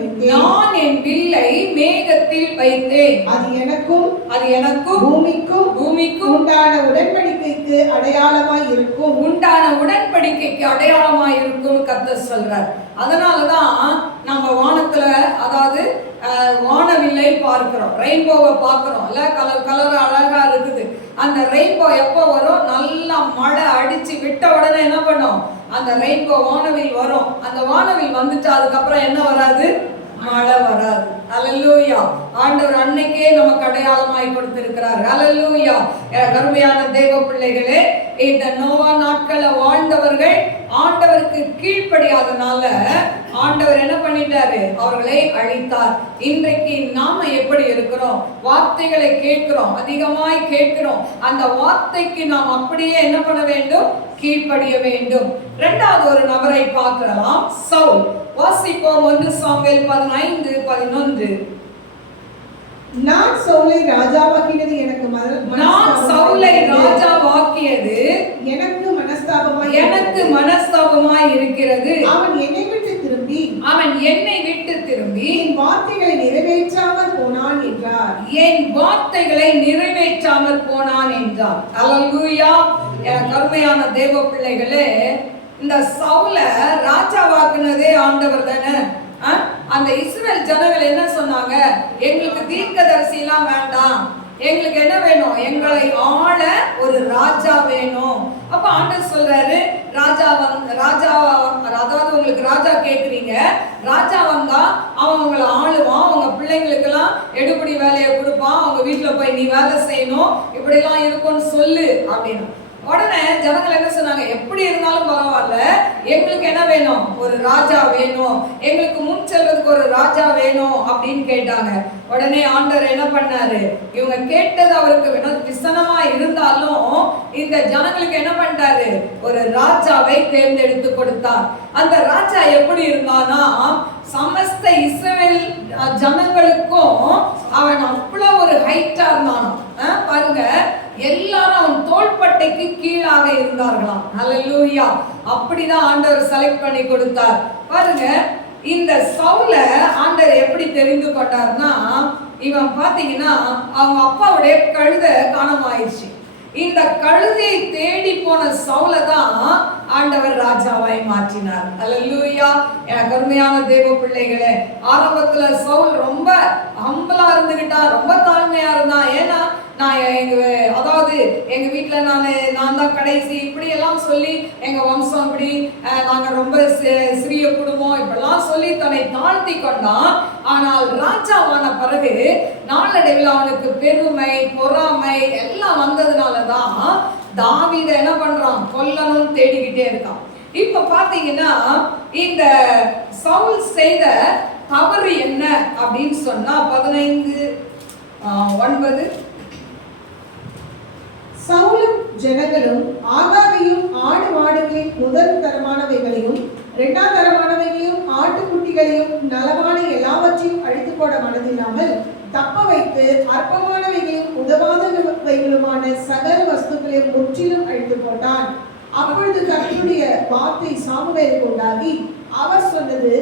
வைத்தேன். அது எனக்கும் பூமிக்கும் உண்டான உடன்படிக்கைக்கு அடையாளமாய் இருக்கும் கர்த்தர் சொல்றார். அதனாலதான் நம்ம வானத்துல, அதாவது வானவில்லை பார்க்கிறோம், ரெயின்போவை பார்க்கிறோம் இல்ல, கலர் கலர் அழகா இருக்குது. அந்த ரெயின்போ எப்போ வரும்? நல்லா மழை அடிச்சு விட்ட உடனே என்ன பண்ணும்? அந்த ரெயின்போ வானவில் வரும். அந்த வானவில் வந்துட்டு அதுக்கப்புறம் என்ன வராது? மழை வராது. அல்லேலூயா. ஆண்டவர் அன்னைக்கே நமக்கு அடையாளமாய் கொடுத்திருக்கிறார். அல்லேலூயா. கருமையான தேவ பிள்ளைகளே, இந்த நோவா நாட்கள்ல வாழ்ந்தவர்கள் ஆண்டவருக்கு கீழ்ப்படியாதனால ஆண்டவர் என்ன பண்ணிட்டாரு? அவர்களை அழித்தார். இன்றைக்கு நாம எப்படி இருக்கிறோம்? வார்த்தைகளை கேட்கிறோம், அதிகமாய் கேட்கிறோம். அந்த வார்த்தைக்கு நாம் அப்படியே என்ன பண்ண வேண்டும்? கீழ்ப்படிய வேண்டும். இரண்டாவது ஒரு நபரை பார்க்கலாம், சவுல். வாசிப்போம் 1 சாமுவேல் 15:11. நான் சவுலை ராஜாவாக்கியது எனக்கு மனஸ்தாபமாய் இருக்கிறது. அவன் என்னை விட்டு திரும்பி என் வார்த்தைகளை நிறைவேற்றாமல் போனான் என்றார். அல்லேலூயா. கருமையான தேவ பிள்ளைகளே, இந்த சவுல ராஜாவாக்குனதே ஆண்டவர் தானே. அந்த இஸ்ரவேல் ஜனங்கள் என்ன சொன்னாங்க? எங்களுக்கு தீர்க்கதரிசி எல்லாம் வேண்டாம், எங்களுக்கு என்ன வேணும்? எங்களை ஆள ஒரு ராஜா வேணும். அப்ப ஆண்டவர் சொல்றாரு, அதாவது உங்களுக்கு ராஜா கேக்குறீங்க, ராஜா வந்தா அவன் உங்களை ஆளுவான், உங்க பிள்ளைங்களுக்கு எல்லாம் எடுபடி வேலையை கொடுப்பான், அவங்க வீட்டுல போய் நீ வேலை செய்யணும், இப்படி எல்லாம் இருக்கும்னு சொல்லு அப்படின்னு. உடனே ஜனங்கள் என்ன சொன்னாங்க? எப்படி இருந்தாலும் பரவாயில்ல, எங்களுக்கு என்ன வேணும்? ஒரு ராஜா வேணும், எங்களுக்கு முன் செல்றதுக்கு ஒரு ராஜா வேணும் அப்படின்னு கேட்டாங்க. உடனே ஆண்டவர் என்ன பண்ணாரு? இவங்க கேட்டது அவருக்கு விசனமா இருந்தாலும் இந்த ஜனங்களுக்கு என்ன பண்ணிட்டாரு? ஒரு ராஜாவை தேர்ந்தெடுத்து கொடுத்தார். அந்த ராஜா எப்படி இருந்தானா, சமஸ்த இஸ்ரவேல் ஜனங்களுக்கும் அவன் அவ்வளவு ஒரு ஹைட்டா இருந்தானோ. பாருங்க, எல்லாரும் அவன் தோள்பட்டைக்கு கீழாக இருந்தார்களாம். அல்லேலூயா. அப்படிதான் ஆண்டவர் செலக்ட் பண்ணி கொடுத்தார். பாருங்க, இந்த சவுல ஆண்டவர் எப்படி தெரிந்து கொண்டார்னா, இவன் பாத்தீங்கன்னா அவங்க அப்பாவுடைய கழுதை காணாம இந்த கழுதையை தேடி போன சவுல தான் ஆண்டவர் ராஜாவாய் மாற்றினார். அல்லேலூயா. எனக்கு அருமையான தேவ பிள்ளைகளே, ஆரம்பத்துல சவுல் ரொம்ப ஹம்பிளா இருந்துகிட்டான், ரொம்ப தாழ்மையா இருந்தான். ஏன்னா நான் அதாவது எங்க வீட்டுல நான் தான் கடைசி, இப்படி எல்லாம் சொல்லி எங்க வம்சம் இப்படி, நாங்க ரொம்ப சிறிய குடும்பம், இப்பெல்லாம் சொல்லி தன்னை தாழ்த்தி கொண்டான். ஆனால் ராஜாவான பிறகு நாளடைவில் அவனுக்கு பெருமை, பொறாமை எல்லாம் வந்ததுனாலதான் தாவீதை என்ன பண்றான்? கொல்லணும் தேடிக்கிட்டே இருக்கான். இப்ப பாத்தீங்கன்னா இந்த சவுல் செய்த தவறு என்ன அப்படின்னு சொன்னா 15:9. சவுலும் ஜனங்களும் ஆகாவையும் ஆடு மாடுகளின் முதல் தரமானவைகளையும் இரண்டாம் தரமானவைகளையும் ஆட்டுக்குட்டிகளையும் நலமான எல்லாவற்றையும் அழித்து போட மனதில்லாமல் தப்ப வைத்து அற்பமானவைகளையும் உதவாதவைகளுமான சகல வஸ்துக்களையும் முற்றிலும் அழித்து போட்டான். அப்பொழுது கர்த்தருடைய வார்த்தை சாமுவேலுக்கு உண்டாகி அவர் சொன்னது,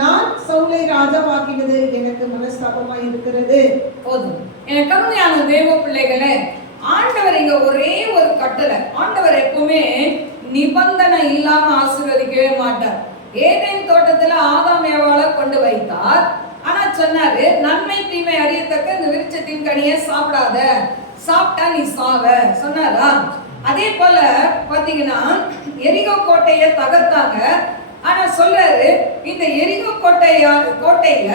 நான் சவுலை ராஜாவாக்கினது எனக்கு மனஸ்தாபமாய் இருக்கிறது. போதும். எனக்கு கருணையான தேவ பிள்ளைகளே, ஆண்டவர் இங்க ஒரே ஒரு கட்டளை. ஆண்டவர் எப்பவுமே நிபந்தனை இல்லாம ஆசீர்வதிக்கவே மாட்டார். ஏதேன் தோட்டத்துல ஆதாம் ஏவாளை கொண்டு வைத்தார். ஆனா சொன்னாரு, நன்மை தீமை அறியத்தக்க இந்த விருட்சத்தின் கனியை சாப்பிடாத, சாப்பிட்டா நீ சாவ சொன்னாரா? அதே போல பாத்தீங்கன்னா எரிகோ கோட்டையை தகர்த்தாங்க. ஆனா சொல்றாரு, இந்த எரிகோ கோட்டையில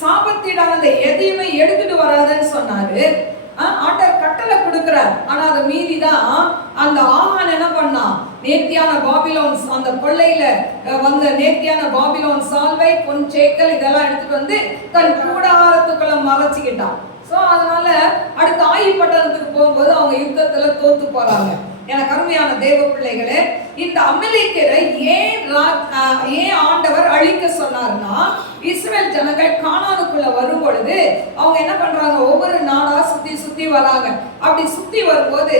சாபத்தீடானதை எதையுமே எடுத்துட்டு வராதுன்னு சொன்னாரு. ஆண்டவர் கட்டளை கொடுக்கிறார். ஆனா அதை மீறிதான் அந்த ஆகான் என்ன பண்ணான்? நேர்த்தியான பாபிலோன் அந்த கொள்ளையில வந்த நேர்த்தியான பாபிலோன் சால்வை பொன் சேக்கல் இதெல்லாம் எடுத்துட்டு வந்து தன் கூடாரத்துக்குள்ள மறைச்சிக்கிட்டான். சோ அதனால அடுத்த ஆயி பட்டணத்துக்கு போகும்போது அவங்க யுத்தத்துல தோத்து போறாங்க. எனக்கு அருமையான தேவ பிள்ளைகளே, இந்த அமலேக்கியரை ஏன் ஆண்டவர் அழிக்க சொன்னார்னா, இஸ்ரவேல் ஜனங்கள் கானானுக்குள்ள வரும் பொழுது அவங்க என்ன பண்றாங்க, ஒவ்வொரு நாடா சுத்தி சுத்தி வராங்க. அப்படி சுத்தி வரும்போது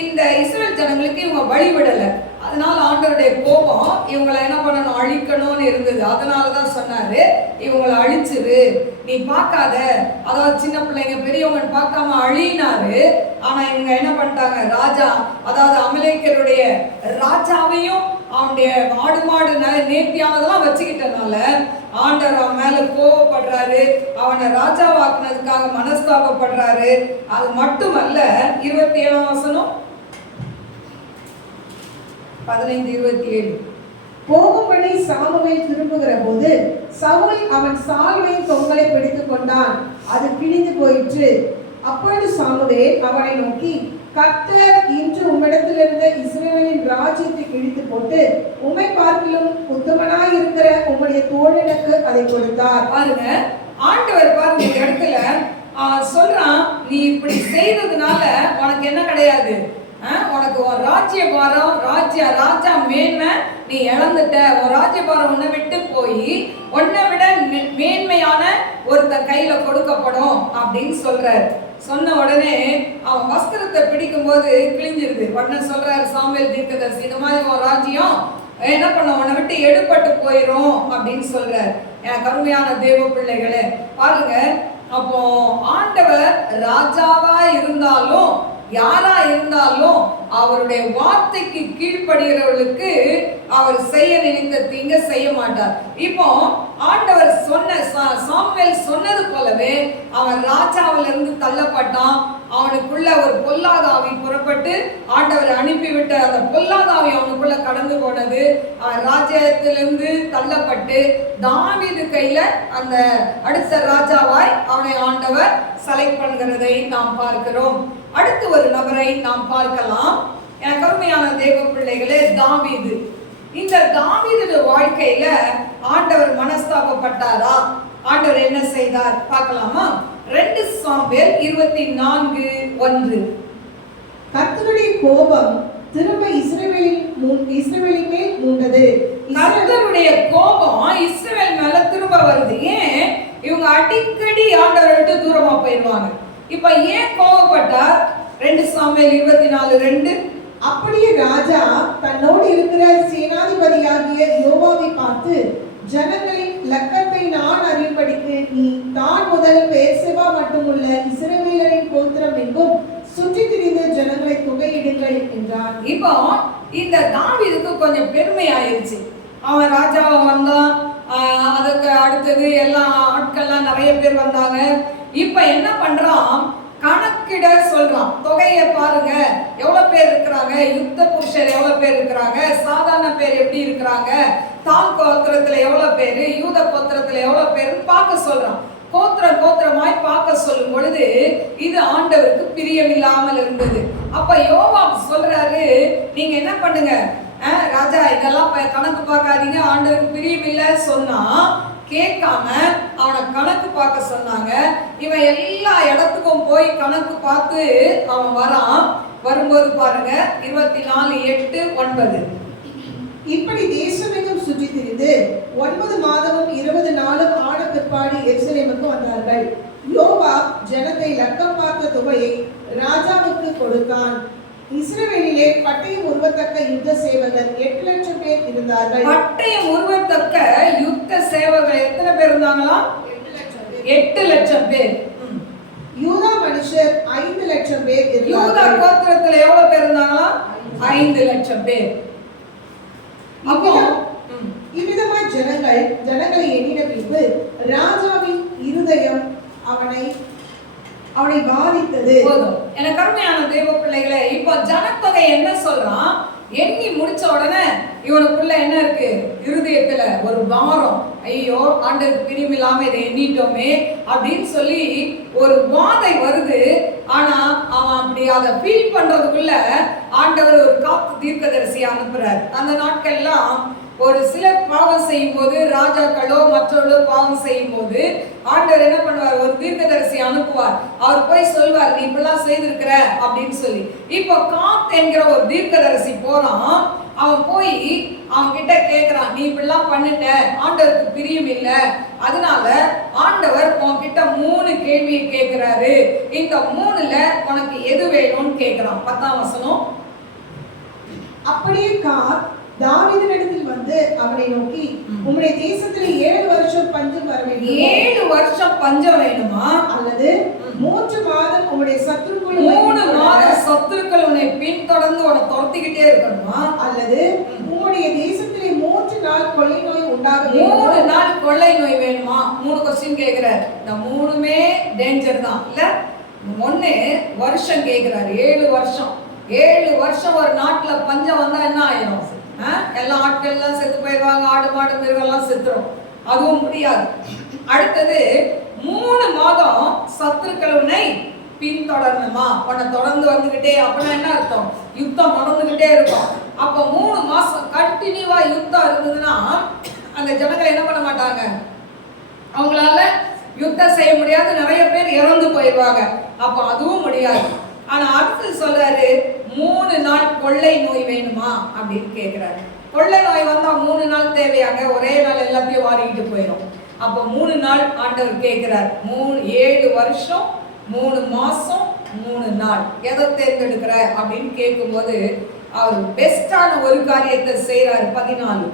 இந்த இஸ்ரவேல் ஜனங்களுக்கு இவங்க வழிவிடல. அதனால ஆண்டவருடைய கோபம் இவங்களை என்ன பண்ணணும், அழிக்கணும்னு இருந்தது. அதனாலதான் சொன்னாரு, இவங்களை அழிச்சிரு, நீ பார்க்காத, அதாவது சின்ன பிள்ளைங்க பெரியவங்க பார்க்காம அழினாரு. ஆனா இவங்க என்ன பண்ணிட்டாங்க, ராஜா அதாவது அமலேக்கியருடைய ராஜாவையும் அவனுடைய ஆடு மாடு நேர்த்தியானதெல்லாம் வச்சுக்கிட்டனால ஆண்டவர் அவன் மேல கோபப்படுறாரு, அவனை ராஜாவாக்குனதுக்காக மனஸ்தாபப்படுறாரு. அது மட்டுமல்ல, 27ஆம் வசனம் 15-27 போகும்படி சாமுவேல் திரும்புகிற போது சவுல் அவன் சால்வையின் தொங்கலை பிடித்துக் கொண்டான், அது கிழிந்து போயிற்று. அப்பொழுது சாமுவேல் அவனை நோக்கி, கர்த்தர் இன்று உம்மிடத்திலிருந்த இஸ்ரவேலின் ராஜ்யத்தை கிழித்து போட்டு உம்மை பார்க்கிலும் உத்தமனாய் இருக்கிற உம்முடைய தோழனுக்கு அதை கொடுத்தார். பாருங்க, ஆண்டவர் பாருங்க இந்த இடத்துல சொல்றான், நீ இப்படி செய்ததுனால உனக்கு என்ன கிடையாது, உனக்கு ஒரு ராஜ்யபாரம் ராஜா மேன்மை நீ இழந்துட்ட, ஒரு ராஜ்யபாரம் உன்னை விட்டு போய் உன்னை விட மேன்மையான ஒருத்தன் கையில கொடுக்கப்படும் அப்படின்னு சொல்றாரு. சொன்ன உடனே அவன் வஸ்திரத்தை பிடிக்கும் போது கிழிஞ்சிருது. உடனே சொல்றாரு சாமுவேல் தீர்க்கதரிசி, இந்த மாதிரி ஒரு ராஜ்யம் என்ன பண்ண உன்னை விட்டு எடுபட்டு போயிரும் அப்படின்னு சொல்றாரு. எனக்கு அருமையான தேவ பிள்ளைகளே பாருங்க, அப்போ ஆண்டவர் ராஜாவா இருந்தாலும் யாரா இருந்தாலும் அவருடைய வார்த்தைக்கு கீழ்ப்படுகிறவர்களுக்கு அவர் செய்ய நினைத்த தீங்க செய்ய மாட்டார். இப்போ ஆண்டவர் சாமுவேல் சொன்னது போலவே அவன் ராஜாவிலிருந்து தள்ளப்பட்டான். அவனுக்குள்ள ஒரு பொல்லாத ஆவி புறப்பட்டு ஆண்டவர் அனுப்பிவிட்ட அந்த பொல்லாத ஆவி அவனுக்குள்ள கடந்து போனது. அவன் ராஜ்யத்திலிருந்து தள்ளப்பட்டு தாவீது கையில அந்த அடுத்த ராஜாவாய் அவனை ஆண்டவர் செலக்ட் பண்ணுகிறதை நாம் பார்க்கிறோம். அடுத்து ஒரு நபரை நாம் பார்க்கலாம். எனக்கு அருமையான தேவ பிள்ளைகளே, தாவீது. இந்த தாவீது வாழ்க்கையில ஆண்டவர் மனஸ்தாபப்பட்டாரா? ஆண்டவர் என்ன செய்தார் பார்க்கலாமா? 2 சாமுவேல் 24:1. கர்த்தருடைய கோபம் திரும்ப இஸ்ரவேலின் மேல் மூண்டது. கர்த்தருடைய கோபம் இஸ்ரவேல் மேல திரும்ப வருது. ஏன்? இவங்க அடிக்கடி ஆண்டவரை விட்டு தூரமா போயிடுவாங்க. இப்ப ஏன் கோபப்பட்டார்? 2 சாமுவேல் 24:2. அப்படியே ராஜா தன்னோடு இருக்கிற சேனாதிபதியாகிய யோவாவை பார்த்து, ஜனங்களின் லக்கத்தை நான் அறியும்படிக்கு நீ தான் முதல் பெயர்செபா மட்டுமுள்ள இஸ்ரவேலரின் கோத்திரம் எங்கும் சுற்றி திரிந்து ஜனங்களை தொகையிடுங்கள் என்றான். இப்போ இந்த தாவீதுக்கு கொஞ்சம் பெருமை ஆயிருச்சு. அவன் ராஜாவா வந்தான், அதுக்கு அடுத்தது எல்லா ஆட்கள்லாம் நிறைய பேர் வந்தாங்க. இப்ப என்ன பண்றான், கணக்கிட சொல்றான். தொகையை பாருங்க, எவ்வளவு பேர் இருக்கிறாங்க, யுத்த புருஷர் எவ்வளவு பேர் இருக்கிறாங்க, சாதாரண பேர் எப்படி இருக்கிறாங்க, தான் கோத்திரத்துல எவ்வளவு பேரு, யூத கோத்திரத்துல எவ்வளவு பேரு பார்க்க சொல்றான். கோத்திரமாய் பார்க்க சொல்லும் பொழுது இது ஆண்டவருக்கு பிரியமில்லாமல் இருந்தது. அப்ப யோவாப் சொல்றாரு, நீங்க என்ன பண்ணுங்க ராஜா, இதெல்லாம் கணக்கு பார்க்காதீங்க, ஆண்டவருக்கு பிரியமில்லை சொன்னா கேட்காம அவனை கணக்கு பார்க்க சொன்னாங்க. இவன் எல்லா இடத்துக்கும் போய் கணக்கு பார்த்து அவன் வரான். வரும்போது பாருங்க 24:8-9. இப்படி தேசமெங்கும் சுற்றி திரிந்து 9 மாதமும் 20 நாளும் ஆன பிற்பாடு எருசலேமுக்கு வந்தார்கள். யோவாப் ஜனத்தை லக்கம் பார்த்த தொகையை ராஜாவுக்கு கொடுத்தான். இஸ்ரவேலிலே பட்டயம் உருவத்தக்க யுத்த சேவகர் 8 லட்சம் பேர் இருந்தார்கள். பட்டயம் உருவத்தக்க யுத்த சேவகர் எத்தனை பேர் இருந்தாங்களா? 8 லட்சம் பேர். யூதா மனுஷர் 5 லட்சம் பேர் இருந்தார்கள். யூதா கோத்திரத்துல எவ்வளவு பேர் இருந்தாங்களா? 5 லட்சம் பேர். அப்போ இவ்விதமாய் ஜனங்களை எண்ணின பின்பு ராஜாவின் இருதயம் அவனை பாதித்தது. எனக்கு அருமையான தேவ பிள்ளைகளே, இப்போ ஜனத்தொகை என்ன சொல்றான், எண்ணி முடிச்ச உடனே இவனுக்குள்ள என்ன இருக்கு? இருதயத்துல ஒரு பாரம். ஐயோ, ஆண்டவருக்கு பிரியமில்லாம இதை எண்ணிட்டோமே அப்படின்னு சொல்லி ஒரு வாதை வருது. ஆனா அவன் அப்படி அதை ஃபீல் பண்றதுக்குள்ள ஆண்டவர் ஒரு காத்து தீர்க்கதரிசி அனுப்புறார். அந்த நாட்கள்லாம் ஒரு சிலர் பாவம் செய்யும் போது, ராஜாக்களோ மற்றவர்களோ பாவம் செய்யும் போது ஆண்டவர் என்ன பண்ணுவார்? ஒரு தீர்க்கதரிசி அனுப்புவார். அவர் போய் சொல்வார், நீ இப்படிலாம் செய்திருக்கிற அப்படின்னு சொல்லி. இப்போ காத் என்கிற ஒரு தீர்க்கதரிசி போறான். அவன் போய் அவன் கிட்ட கேட்கிறான், நீ இப்படிலாம் பண்ணிட்ட, ஆண்டவருக்கு பிரியம் இல்லை, அதனால ஆண்டவர் உன்கிட்ட 3 கேள்வியை கேட்கிறாரு. இந்த 3ல உனக்கு எது வேணும்னு கேட்கிறான். 10ஆம் வசனம். அப்படியே காத் தாவீதினிடத்தில் வந்து அவனை நோக்கி, உம்முடைய தேசத்தில் 7 வருஷம் பஞ்சம் வர வேண்டும். 7 வருஷம் பஞ்சம் வேணுமா? அல்லது 3 மாதம் உம்முடைய சத்துருக்கள் 3 மாதம் சத்துருக்கள் உன்னை பின்தொடர்ந்து உன்னை துரத்திக்கிட்டே இருக்கணுமா? அல்லது உம்முடைய தேசத்திலே 3 நாள் கொள்ளை நோய் உண்டாக 3 நாள் கொள்ளை நோய் வேணுமா? 3 கொஸ்டின் கேக்குறாரு. இந்த 3மே டேஞ்சர் தான் இல்ல. 1 வருஷம் கேக்குறாரு. 7 வருஷம். 7 வருஷம் ஒரு நாட்டுல பஞ்சம் வந்தா என்ன ஆயிரும்? எல்லா ஆட்கள் எல்லாம் செத்து போயிடுவாங்க. ஆடு மாடு மிருகெல்லாம் செத்துரும். அதுவும் முடியாது. அடுத்தது 3 மாதம் சத்துருக்கள் உன்னை பின்தொடரணுமா? உன்னை தொடர்ந்து வந்துகிட்டே, அப்படின்னா என்ன அர்த்தம்? யுத்தம் நடந்துகிட்டே இருக்கும். அப்போ 3 மாசம் கண்டினியூவா யுத்தம் இருந்ததுன்னா அந்த ஜனங்கள் என்ன பண்ண மாட்டாங்க? அவங்களால யுத்தம் செய்ய முடியாது. நிறைய பேர் இறந்து போயிடுவாங்க. அப்போ அதுவும் முடியாது. ஆனா அடுத்து சொல்றாரு, 3 நாள் கொள்ளை நோய் வேணுமா அப்படின்னு கேட்கிறாரு. கொள்ளை நோய் வந்தா 3 நாள் தேவையாங்க? ஒரே நாள் எல்லாத்தையும் வாரிக்கிட்டு போயிடும். அப்போ 3 நாள் ஆண்டவர் கேட்கிறார். 7 வருஷம் 3 மாசம் 3 நாள் எதை தேர்ந்தெடுக்கிற அப்படின்னு கேட்கும்போது அவர் பெஸ்டான ஒரு காரியத்தை செய்யறாரு. 14.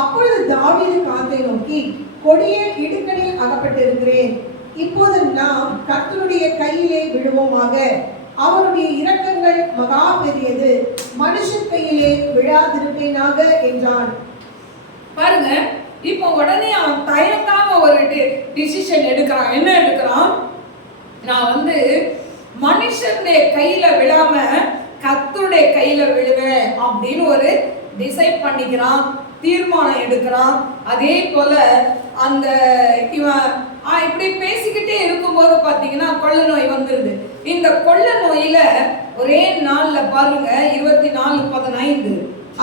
அப்பொழுது தாவீது காத்தை நோக்கி, கொடிய இடுக்கணில் அகப்பட்டிருக்கிறேன், இப்போது நாம் கர்த்தருடைய கையிலே விழுவோமாக, அவருடைய இரக்கங்கள் மகா பெரியது, மனுஷன் கையிலே விழாதிருப்பேனாக என்றான். பாருங்க, இப்போ உடனே அவன் தயங்காம ஒரு டிசிஷன் எடுக்கிறான். என்ன எடுக்கிறான்? நான் மனுஷனுடைய கையில விழாம கர்த்தருடைய கையில விழுவேன் அப்படின்னு ஒரு டிசைட் பண்ணிக்கிறான், தீர்மானம் எடுக்கிறான். அதே போல அந்த இவன் இப்படி பேசிக்கிட்டே இருக்கும்போது பாத்தீங்கன்னா கொள்ளை நோய் வந்துருது. இந்த கொள்ளை நோயில ஒரே நாள்ல பாருங்க 24:15.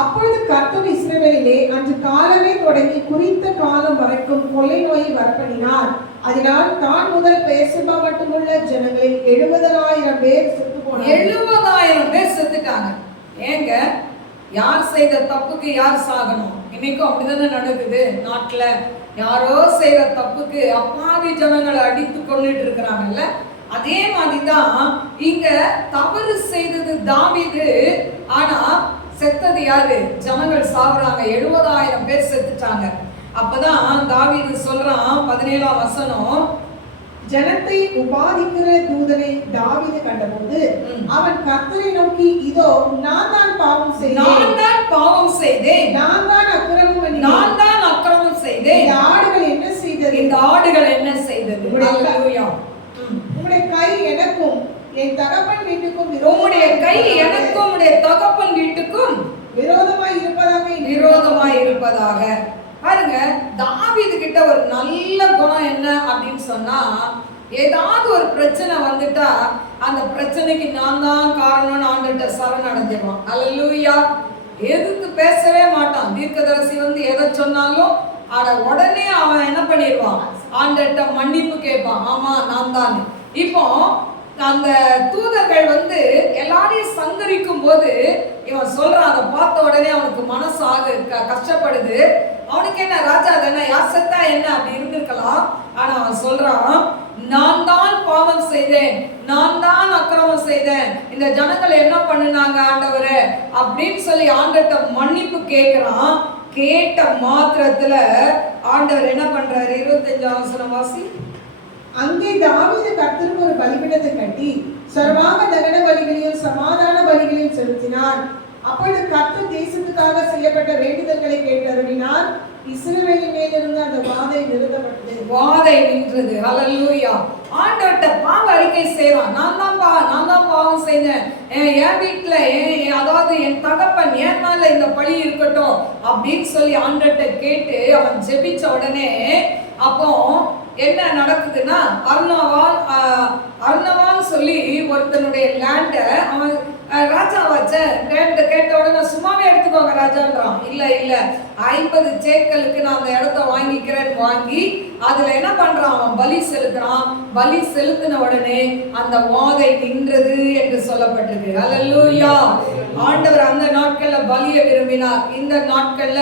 அப்பொழுது கர்த்தர் இஸ்ரவேலிலே அன்று காலமே தொடங்கி குறித்த காலம் வரைக்கும் கொள்ளை நோயை வரப்பண்ணினார். அதனால் தான் முதல் பெயர்செபா மட்டுமுள்ள ஜனங்களில் 70,000 பேர் செத்து போனார்கள். 70,000 பேர் செத்துட்டாங்க. ஏங்க, யார் செய்த தப்புக்கு யார் சாகணும்? இன்னைக்கும் அப்படிதானே நடக்குது நாட்டுல. யாரோ செய்யற தப்புக்கு அப்பாவி ஜனங்களை அடித்து கொண்டுட்டு இருக்கிறாங்கல்ல. அதே மாதிரிதான் இங்க தவறு செய்தது தாவீது, ஆனா செத்தது யாரு? ஜனங்கள் சாகுறாங்க. 70,000 பேர் செத்துட்டாங்க. அப்பதான் தாவீது சொல்றான் 17ஆம் வசனம், ஜனத்தை உபாதிக்கிற தூதனை தாவீது கண்டபோது அவன் கர்த்தரை நோக்கி, இதோ நான் தான் பாவம் செய்தேன், நான் தான் அக்கிரமம் செய்தேன், இந்த ஆடுகள் என்ன செய்தது? உம்முடைய கை எனக்கும் என் தகப்பன் வீட்டுக்கும் விரோதமாய் இருப்பதாக. பாருங்க, தாவீது கிட்ட ஒரு நல்ல குணம் என்ன அப்படின்னு சொன்னா, ஏதாவது ஒரு பிரச்சனை வந்துட்டா அந்த பிரச்சனைக்கு நான் தான் காரணம்னு ஆண்டுகிட்ட சரணடைஞ்சிருவான். அல்லேலூயா. எதிர்த்து பேசவே மாட்டான். தீர்க்கதரிசி எதை சொன்னாலும் உடனே அவன் என்ன பண்ணிடுவான்? ஆண்டுகிட்ட மன்னிப்பு கேட்பான். ஆமா, நான் தான். இப்போ அந்த தூதர்கள் எல்லாரையும் சங்கரிக்கும் போது இவன் சொல்றான். அதை பார்த்த உடனே அவனுக்கு மனசு கஷ்டப்படுது. அவனுக்கு என்ன, ராஜா தானே, யார் செத்தா என்ன அப்படி இருந்திருக்கலாம். ஆனா அவன் சொல்றான், நான் தான் பாவம் செய்தேன், நான் தான் அக்கிரமம் செய்தேன், இந்த ஜனங்கள் என்ன பண்ணினாங்க ஆண்டவரே அப்படின்னு சொல்லி ஆண்டவர்கிட்ட மன்னிப்பு கேட்கிறான். கேட்ட மாத்திரத்துல ஆண்டவர் என்ன பண்றாரு? 25ஆம் வசனம் வாசி. அங்கே தாவீது கர்த்தருக்கு ஒரு பலிபீடத்தை கட்டி சர்வாங்க தகன பலிகளையும் சமாதான பலிகளையும் செலுத்தினார். அப்பொழுது கர்த்தர் தேசத்துக்காக செய்யப்பட்ட வேண்டுதல்களை கேட்டருளினார். இஸ்ரவேலின் மேலிருந்து அந்த வாதை நிறுத்தப்பட்டது. வாதை நின்றது. ஹல்லேலூயா. ஆண்டவர்கிட்ட பாவ அறிக்கை செய்யறான். நான் தான் பாவம் செஞ்சேன், என் வீட்டுல அதாவது என் தகப்பன் என் மேல இந்த பழி இருக்கட்டும் அப்படின்னு சொல்லி ஆண்டவர்கிட்ட கேட்டு அவன் ஜெபிச்ச உடனே அப்போ என்ன நடக்குதுன்னா, அர்ணவான் சொல்லி ஒருத்தனுடைய லேண்ட அவன் ராஜா வச்ச லேண்ட கேட்ட உடனே சும்மாவே எடுத்துக்கோங்க ராஜான்றான். இல்ல 50 சேக்கலுக்கு நான் அந்த இடத்த வாங்கிக்கிறேன்னு வாங்கி அதுல என்ன பண்றான், அவன் பலி செலுத்துறான். பலி செலுத்தின உடனே அந்த வாதை நின்றது என்று சொல்லப்பட்டிருக்கு. அல்லேலூயா. ஆண்டவர் அந்த நாட்கள்ல பலியை விரும்பினார். இந்த நாட்கள்ல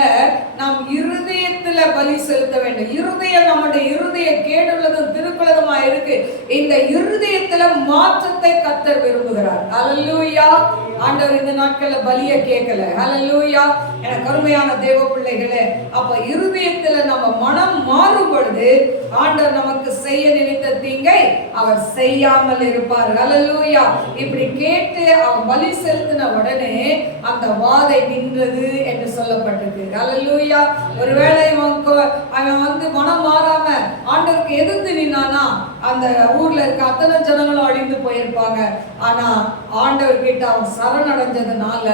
நாம் இருதயத்துல பலி செலுத்த வேண்டும். இருதயம் நம்முடைய இருதய கேடுள்ளதும் திருக்குள்ளதுமா இருக்கு. இந்த இருதயத்துல மாற்றத்தை கர்த்தர் விரும்புகிறார். அல்லேலூயா. ஆண்டவர் இந்த நாட்கள்ல பலியை கேட்கல. அல்லேலூயா. எனக்கு அருமையான தேவ பிள்ளைகளே, அப்ப இருதயத்துல நம்ம மனம் மாறும் பொழுது ஆண்டவர் நமக்கு செய்ய நினைத்த தீங்கை அவர் செய்யாமல் இருப்பார். அல்லேலூயா. இப்படி கேட்டு அவன் பலி செலுத்தின உடனே அந்த வாதை நின்றது என்று சொல்லப்பட்டிருக்கு. அல்லேலூயா. ஒருவேளை அவன் வந்து மனம் மாறாம ஆண்டவருக்கு எதிர்த்து நின்னானா அந்த ஊர்ல இருக்க அத்தனை ஜனங்களும் அழிந்து போயிருப்பாங்க. ஆனா ஆண்டவர் கிட்ட அவன் சரணடைஞ்சதுனால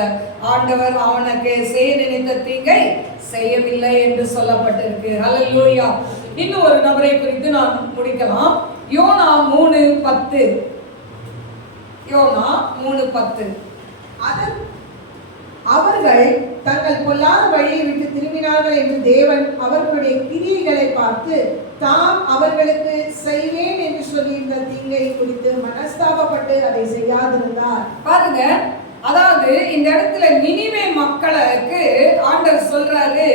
ஆண்டவர் அவனுக்கு செய்ய நினைத்த தீங்கை செய்யவில்லை என்று சொல்லப்பட்டிருக்கு. அல்லேலூயா. இன்னும் ஒரு நபரை குறித்து நான் முடிக்கலாம். யோனா 3:10. யோனா 3:10. அவர்கள் தங்கள் பொல்லாத வழியை விட்டு திரும்பினார்கள் என்று தேவன் அவர்களுடைய கிரியைகளை பார்த்து தாம் அவர்களுக்கு செய்வேன் என்று சொல்லியிருந்த தீங்கை குறித்து மனஸ்தாபப்பட்டு அதை செய்யாதிருந்தார். பாருங்க, அதாவது இந்த இடத்துல நினிவே மக்களுக்கு ஆண்டவர் சொல்றாரு,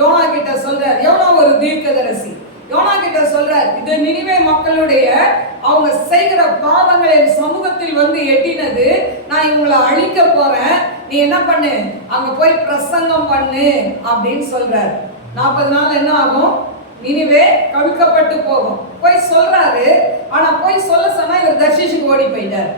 யோனா கிட்ட சொல்றாரு. யோனா ஒரு தீர்க்கதரிசி. யோனா கிட்ட சொல்றார், இது நினிவே மக்களுடைய அவங்க செய்கிற பாவங்கள் என் சமூகத்தில் வந்து எட்டினது, நான் இவங்களை அழிக்க போறேன், நீ என்ன பண்ணு, அங்க போய் பிரசங்கம் பண்ணு அப்படின்னு சொல்றாரு. 40 நாள் என்ன ஆகும், நினிவே கவிழ்க்கப்பட்டு போகும். போய் சொல்றாரு. ஆனா போய் சொல்ல சொன்னா இவர் தர்ஷீஷுக்கு ஓடி போயிட்டார்.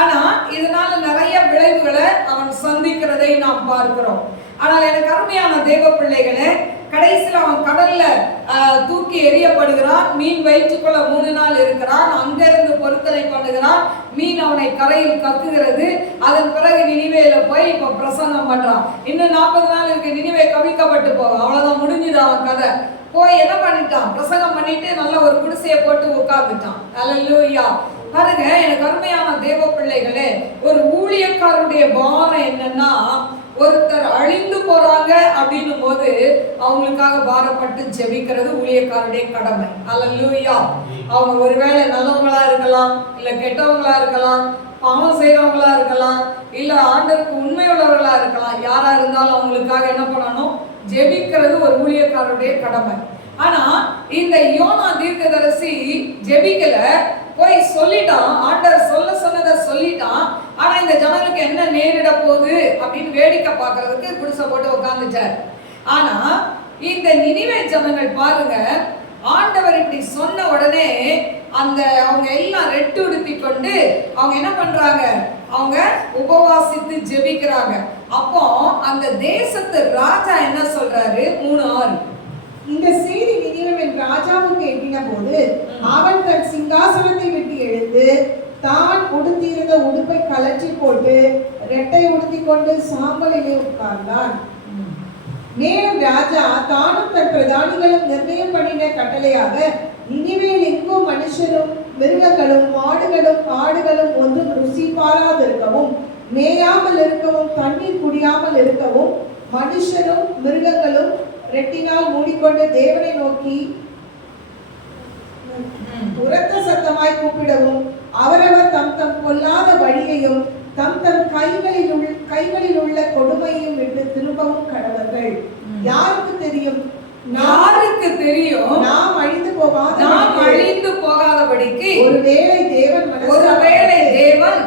ஆனா இதனால நிறைய விளைவுகளை அவன் சந்திக்கிறதை நாம் பார்க்கிறோம். ஆனால் எனக்கு அருமையான தேவ பிள்ளைகளே, கடைசியில் அவன் கடல்ல தூக்கி எறியப்படுகிறான். மீன் வயிற்றுக்குள்ள 3 நாள் இருக்கிறான். அங்கிருந்து பொருத்தனை பண்ணுகிறான். மீன் அவனை கரையில் கக்குகிறது. அதன் பிறகு நினிவேல போய் இப்ப பிரசங்கம் பண்றான். இன்னும் 40 நாள் இருக்கு, நினிவே கவிழ்க்கப்பட்டு போகும். அவ்வளவுதான், முடிஞ்சுது அவன் கதை. போய் என்ன பண்ணிட்டான், பிரசங்கம் பண்ணிட்டு நல்ல ஒரு குடிசையை போட்டு உட்கார்ந்துட்டான். அல்லேலூயா. பாருங்க, எனக்கு அருமையான தேவ பிள்ளைகளே, ஒரு ஊழியக்காரருடைய பாரம் என்னன்னா, ஒருத்தர் அழிந்து போறாங்க அப்படின்னும் போது அவங்களுக்காக பாரப்பட்டு ஜெபிக்கிறது ஊழியக்காரருடைய கடமை. அல்லேலூயா. அவங்க ஒருவேளை நல்லவங்களா இருக்கலாம், இல்ல கெட்டவங்களா இருக்கலாம், பாவம் செய்யறவங்களா இருக்கலாம், இல்ல ஆண்டவருக்கு உண்மையுள்ளவர்களா இருக்கலாம். யாரா இருந்தாலும் அவங்களுக்காக என்ன பண்ணணும், ஜெபிக்கிறது ஒரு ஊழியக்காரருடைய கடமை. ஆனா இந்த யோனா தீர்க்கதரிசி ஜெபிக்கல, போய் சொல்லிட்டான். ஆண்டவர் சொல்ல சொன்னதை சொல்லிட்டான். ஆனா இந்த ஜனங்களுக்கு என்ன நேரிட போகுது அப்படின்னு வேடிக்கை பார்க்கறதுக்கு குடிசை போட்டு உட்கார்ந்துட்டார். ஆனா இந்த நினிவே ஜனங்கள் பாருங்க, ஆண்டவர் இப்படி சொன்ன உடனே அந்த அவங்க எல்லாம் ரெட்டு உடுத்தி கொண்டு அவங்க என்ன பண்றாங்க, அவங்க உபவாசித்து ஜெபிக்கிறாங்க. அப்போ அந்த தேசத்து ராஜா என்ன சொல்றாரு, 3:6. இந்த செய்தி நினிவேவின் ராஜாவுக்கு எட்டின போது அவன் தன் சிங்காசனத்தை விட்டு எழுந்து தான் உடுத்தியிருந்த உடுப்பை கலற்றி போட்டு ரெட்டை உடுத்தி கொண்டு சாம்பலிலே உட்கார்ந்தான். மேலும் ராஜா தானும் தன் பிரதானிகளும் நிர்ணயம் பண்ணின கட்டளையாக நினிவேல் எங்கும் மனுஷரும் மிருகங்களும் மாடுகளும் ஆடுகளும் ஒன்றும் ருசி பாராதிருக்கவும், மேயாமல் இருக்கவும், தண்ணீர் குடியாமல் இருக்கவும், மனுஷரும் மிருகங்களும் ரெட்டினால் மூடிக்கொண்டு தேவனை நோக்கி உரத்த சத்தமாய் கூப்பிடவும், அவரவர் தம் தம் கொல்லாத வழியையும் தம் தம் கைகளில் உள்ள கொடுமையையும் விட்டு திரும்பவும் கடவர்கள். யாருக்கு தெரியும், நாம் அழிந்து போகாதபடிக்கு ஒருவேளை தேவன்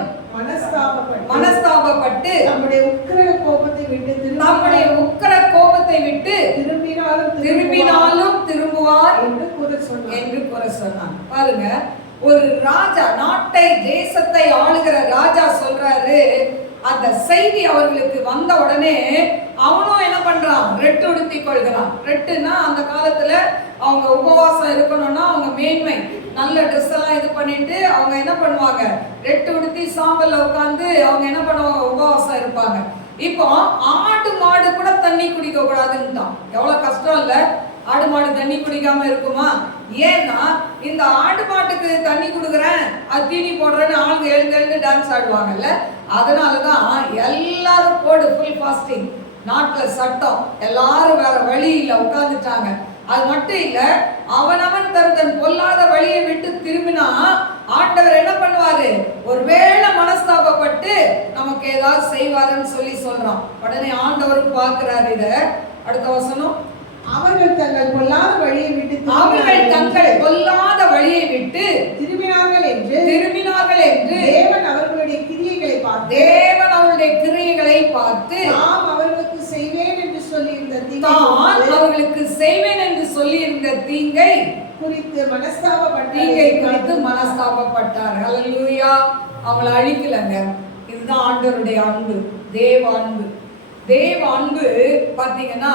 மனஸ்தாபப்பட்டு நம்முடைய உக்கிர கோபத்தை விட்டு திரும்பினாலும் திரும்புவார் என்று கூற சொன்னான். பாருங்க, ஒரு ராஜா, நாட்டை தேசத்தை ஆளுகிற ராஜா சொல்றாரு, அந்த செய்தி அவர்களுக்கு வந்த உடனே அவனும் என்ன பண்றான், ரெட்டு உடுத்தி கொள்கிறான். ரெட்டுன்னா அந்த காலத்துல அவங்க உபவாசம் இருக்கணும்னா அவங்க மேன்மை நல்ல ட்ரெஸ் எல்லாம் இது பண்ணிட்டு அவங்க என்ன பண்ணுவாங்க, ரெட்டு உடுத்தி சாம்பல்ல உட்காந்து அவங்க என்ன பண்ணுவாங்க, உபவாசம் இருப்பாங்க. இப்போ ஆடு மாடு கூட தண்ணி குடிக்க கூடாதுன்னுட்டான். எவ்வளவு கஷ்டம் இல்ல, ஆடு மாடு தண்ணி குடிக்காம இருக்குமா? ஏன்னா இந்த ஆடு மாட்டுக்கு தண்ணி கொடுக்குறேன், அது தீனி போடுறேன்னு ஆளுங்க எழுந்து டான்ஸ் ஆடுவாங்கல்ல, அதனாலதான் எல்லாரும் போடு ஃபுல் ஃபாஸ்டிங். நாட்டுல சட்டம், எல்லாரும் வேற வழி இல்ல உட்கார்ந்துட்டாங்க. அது மட்டும் இல்ல, அவனவன் தன் பொல்லாத வழியை விட்டு திரும்பினா ஆண்டவர் என்ன பண்ணுவாரு, ஒருவேளை மனஸ்தாபப்பட்டு நமக்கு ஏதாவது செய்வாருன்னு சொல்லி சொல்றான். உடனே ஆண்டவர் பார்க்கிறாரு இத. அடுத்த வசனம், அவர்கள் தங்கள் பொல்லாத வழியை விட்டு திரும்பினார்கள் என்று தேவன் அவர்களுடைய கிரியைகளை பார்த்து நாம் அவர்களுக்கு செய்வேன் என்று சொல்லியிருந்த தீங்கை குறித்து மனஸ்தாபப்பட்டார். ஹல்லேலூயா. அவங்களை அழிக்கலங்க. இதுதான் ஆண்டவருடைய அன்பு, தேவ அன்பு. தேவ அன்பு பாத்தீங்கன்னா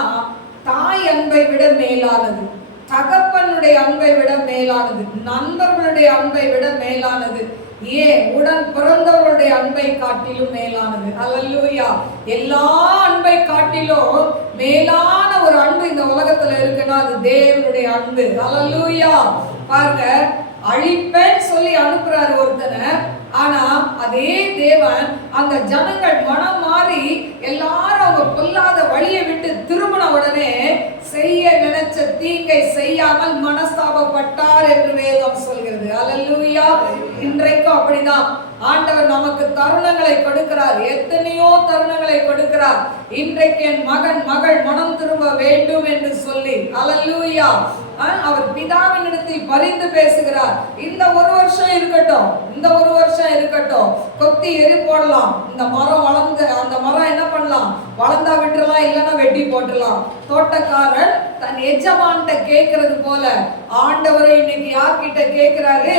தாய் அன்பை விட மேலானது, தகப்பனுடைய அன்பை விட மேலானது, நண்பர்களுடைய அன்பை விட மேலானது, ஏன் உடன் பிறந்தவர்களுடைய அன்பை காட்டிலும் மேலானது. ஹல்லேலூயா. எல்லா அன்பை காட்டிலும் மேலான ஒரு அன்பு இந்த உலகத்துல இருக்குன்னா அது தேவனுடைய அன்பு. ஹல்லேலூயா. பாருங்க, அழிப்பேன்னு சொல்லி அனுப்புறாரு ஒருத்தனை, ஆனா அதே தேவன் அந்த ஜனங்கள் மனம் மாறி எல்லாரும் அவங்க பொல்லாத வழியை விட்டு திரும்பின உடனே செய்ய நினைச்ச தீங்கை செய்யாமல் மனஸ்தாபப்பட்டார் என்று வேதம் சொல்கிறது. ஹல்லேலூயா. இன்றைக்கும் அப்படிதான் ஆண்டவர் நமக்கு தருணங்களை கொடுக்கிறார், எத்தனையோ தருணங்களை கொடுக்கிறார். இன்றைக்கு என் மகன் மகள் மனம் திரும்ப வேண்டும் என்று சொல்லி, ஹல்லேலூயா, அவர் பிதாவின் இடத்தில் பரிந்து பேசுகிறார். இந்த ஒரு வருஷம் இருக்கட்டும், இந்த ஒரு வருஷம் இருக்கட்டும், கொத்தி எரி போடலாம், இந்த மரம் வளர்ந்து அந்த மரம் என்ன பண்ணலாம், வளர்ந்தா விட்டுறலாம், இல்லைன்னா வெட்டி போட்டுடலாம். தோட்டக்காரன் தன் எஜமான்கிட்ட கேட்கறது போல ஆண்டவரை இன்னைக்கு யார்கிட்ட கேட்கிறாரு,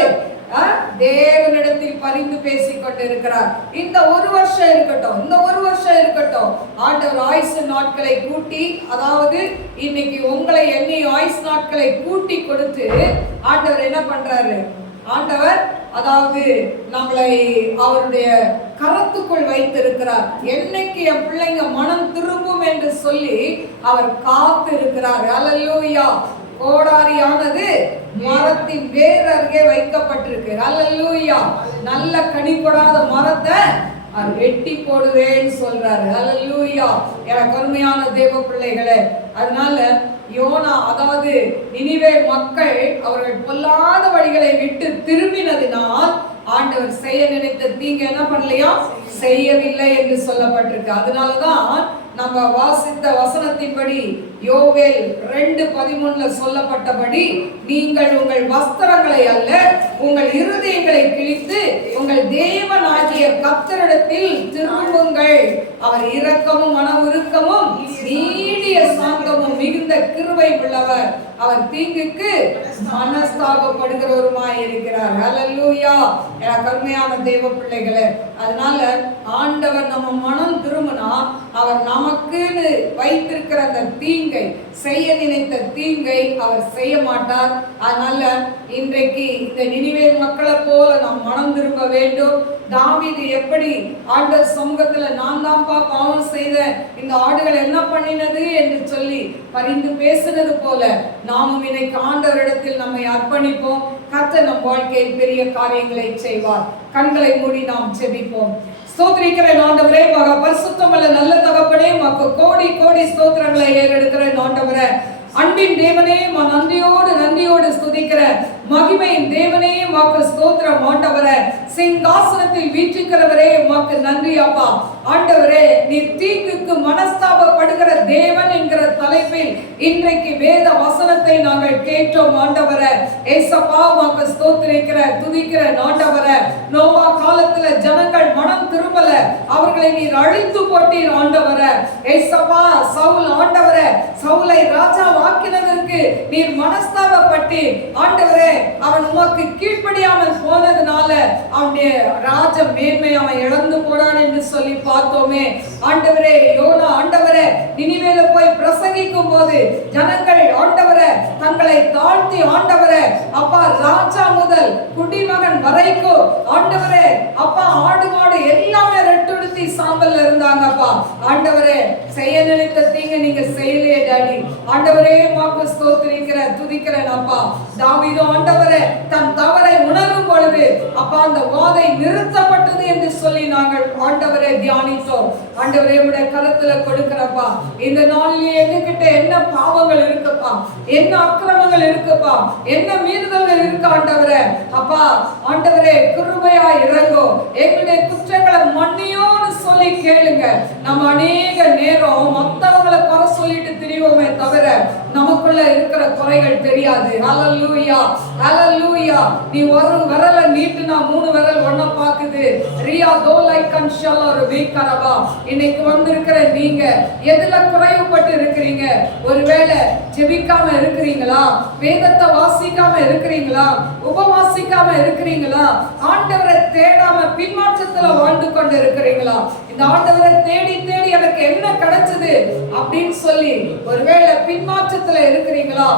தேவனிடத்தில் பரிந்து பேசிக் கொண்டிருக்கிறார். இந்த ஒரு வருஷம் இருக்கட்டும், இந்த ஒரு வருஷம் இருக்கட்டும், ஆண்டவர் ஆயுசு நாட்களை கூட்டி, அதாவது இன்னைக்கு உங்களை எண்ணி ஆயுசு நாட்களை கூட்டி கொடுத்து ஆண்டவர் என்ன பண்றாரு, ஆண்டவர் அதாவது நம்மளை அவருடைய கரத்துக்குள் வைத்திருக்கிறார். என்னைக்கு என் பிள்ளைங்க மனம் திரும்பும் என்று சொல்லி அவர் காத்து இருக்கிறார். ஹல்லேலூயா. கோடாரியானது மரத்தின் வேர் அருகே வைக்கப்பட்டிருக்கு. ஹல்லேலூயா. நல்ல கனி கொடாத மரத்தை வெட்டி போடுவேன்னு சொல்றாரு. ஹல்லேலூயா. எனக்கு அருமையான தேவ பிள்ளைகளே, அதனால யோனா, அதாவது நினிவே மக்கள் அவர்கள் பொல்லாத வழிகளை விட்டு திரும்பினதினால் ஆண்டவர் செய்ய நினைத்த தீங்கு என்ன பண்ணலையா, செய்யவில்லை என்று சொல்லப்பட்டிருக்கு. அதனாலதான் நம்ம வாசித்த வசனத்தின்படி யோவேல் 2:13 சொல்லப்பட்டபடி, நீங்கள் உங்கள் வஸ்திரங்களை அல்ல உங்கள் இருதயங்களை கிழித்து உங்கள் தேவனாகிய கர்த்தரிடத்தில் திரும்புங்கள். அவர் இரக்கமும் மன உருக்கமும் நீடிய சாந்தமும் மிகுந்த கிருபை உள்ளவர், அவர் தீங்குக்கு மனஸ்தாபப்படுகிறவருமாய் இருக்கிறார். ஹல்லேலூயா. எனக்கு அருமையான தேவ பிள்ளைகளே, அதனால ஆண்டவர் நம்ம மனம் திரும்பினா அவர் நமக்குன்னு வைத்திருக்கிற அந்த தீங்கை, செய்ய நினைத்த தீங்கை அவர் செய்ய மாட்டார். அதனால இன்றைக்கு இந்த நினிவே மக்களை போல நாம் மனம் திரும்ப வேண்டும். தாவீது எப்படி ஆண்டவர் சமூகத்துல நான் தான்ப்பா பாவம் செய்தேன், இந்த ஆடுகள் என்ன பண்ணினது என்று சொல்லி பரிந்து பேசினது போல நாமும் இன்னைக்கு ஆண்டவரிடத்தில் நம்மை அர்ப்பணிப்போம். கர்த்தர் நம் வாழ்க்கையில் பெரிய காரியங்களை செய்வார். கண்களை மூடி நாம் ஜெபிப்போம். ஸ்தோத்திரிக்கிறேன் ஆண்டவரே, மகா பரிசுத்தமுள்ள நல்ல தகப்பனே, உமக்கு கோடி கோடி ஸ்தோத்திரங்களை ஏறெடுக்கிறேன் ஆண்டவரே. அன்பின் தேவனே, நன்றியோடு ஸ்துதிக்கிற மகிமையின் தேவனே, உமக்கு ஸ்தோத்திரம் ஆண்டவரே. சிங்காசனத்தில் வீற்றிருக்கிறவரே, உமக்கு நன்றி அப்பா. ஆண்டவரே, நீர் தீங்குக்கு மனஸ்தாபப்படுகிற தேவன் என்கிற தலைப்பில் இன்றைக்கு வேத வசனத்தை நாங்கள் கேட்டோம் ஆண்டவரே. ஏசப்பா, உமக்கு ஸ்தோத்திரிக்கிற துதிக்கிற ஆண்டவரே. நோவா காலத்துல ஜனங்கள் மனம் திரும்பல, அவர்களை நீர் அழித்து போட்டீர் ஆண்டவரே. ஏசப்பா, சவுல் ஆண்டவரே, சவுலை ராஜா வாக்கினதற்கு நீர் மனஸ்தாபப்பட்டு ஆண்டவரே அவன் உமக்கு கீழ்ப்படியாமல் போனதுனால அவனுடைய ராஜ மேன்மை அவன் இழந்து போனான் என்று சொல்லி பார்த்தோமே. ஆண்டவரே, யோனா ஆண்டவரே நினிவேல போய் பிரசங்கிக்கும் போது ஜனங்கள் ஆண்டவரே தங்களை தாழ்த்தி ஆண்டவரே அப்பா ராஜா முதல் குடிமகன் வரைக்கும் ஆண்டவரே அப்பா ஆடு மாடு எல்லாமே ரெட்டுடுத்தி சாம்பல்ல இருந்தாங்கப்பா. ஆண்டவரே, செய்ய நினைத்த தீங்க நீங்க செய்யலையே டாடி. ஆண்டவரே மாக்கு ஸ்தோத்திரிக்கிறேன், துதிக்கிறேன் அப்பா. தாவீது ஆண்டவரே தன் தவறை உணரும் பொழுது அப்பா அந்த வாதை நிறுத்தப்பட்டது என்று சொல்லி நாங்கள் ஆண்டவரே தியானித்தோம். ஆண்டவரே உடைய கருத்துல கொடுக்கிறப்பா. இந்த நாளிலே எங்ககிட்ட என்ன பாவங்கள் இருக்குப்பா, என்ன அக்கிரமங்கள் இருக்குப்பா, என்ன மீறுதல்கள் இருக்கு ஆண்டவரே அப்பா. ஆண்டவரே கிருபையா இறங்கும், எங்களுடைய குற்றங்களை மன்னியோன்னு சொல்லி கேளுங்க. நம்ம அநேக நேரம் மத்தவங்களை குறை சொல்லிட்டு திரிவோமே தவிர நமக்குள்ள இருக்கிற குறைகள் தெரியாது. ஹல்லேலூயா, ஹல்லேலூயா. நீ ஒரு விரல நீட்டுனா 3 விரல் ஒண்ணா பாக்குது. ரியா தோ லைக் கன்ஷல் ஒரு வீக்கரபா. இன்னைக்கு வந்திருக்கிற நீங்க எதுல குறைவுபட்டு இருக்கிறீங்க? ஒருவேளை ஜெபிக்காம இருக்கிறீங்களா? வேதத்தை வாசிக்காம இருக்கிறீங்களா? உபவாசிக்காம இருக்கிறீங்களா? ஆண்டவரை தேடாம பின்மாற்றத்துல வாழ்ந்து கொண்டு இருக்கிறீங்களா? இந்த ஆண்டவரை தேடி தேடி எனக்கு என்ன கிடைச்சது அப்படின்னு சொல்லி ஒருவேளை பின்மாற்றத்துல இருக்கிறீங்களா?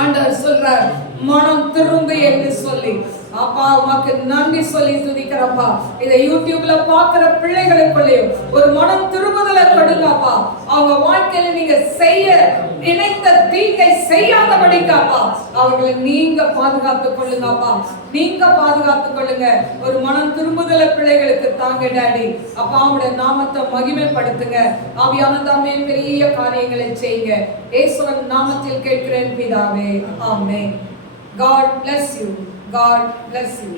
ஆண்டவர் சொல்றார், மனம் திரும்பு என்று சொல்லி. அப்பா உமக்கு நன்றி சொல்லி துதிக்கிறப்பா. இதை யூடியூப்ல பாக்குற பிள்ளைகளுக்குள்ளேயும் ஒரு மனம் திரும்புதலை கொடுங்கப்பா. அவங்க வாழ்க்கையில நீங்க செய்ய நினைத்த தீங்கை செய்யாதபடிக்காப்பா அவர்களை நீங்க பாதுகாத்துக் கொள்ளுங்கப்பா. நீங்க பாதுகாத்துக் கொள்ளுங்க. ஒரு மனம் திரும்புதலை பிள்ளைகளுக்கு தாங்க டாடி. அப்பா அவங்களுடைய நாமத்தை மகிமைப்படுத்துங்க. ஆவியான தாமே பெரிய காரியங்களை செய்யுங்க. இயேசுவின் நாமத்தில் கேட்கிறேன் பிதாவே, ஆமென். God bless you. God bless you.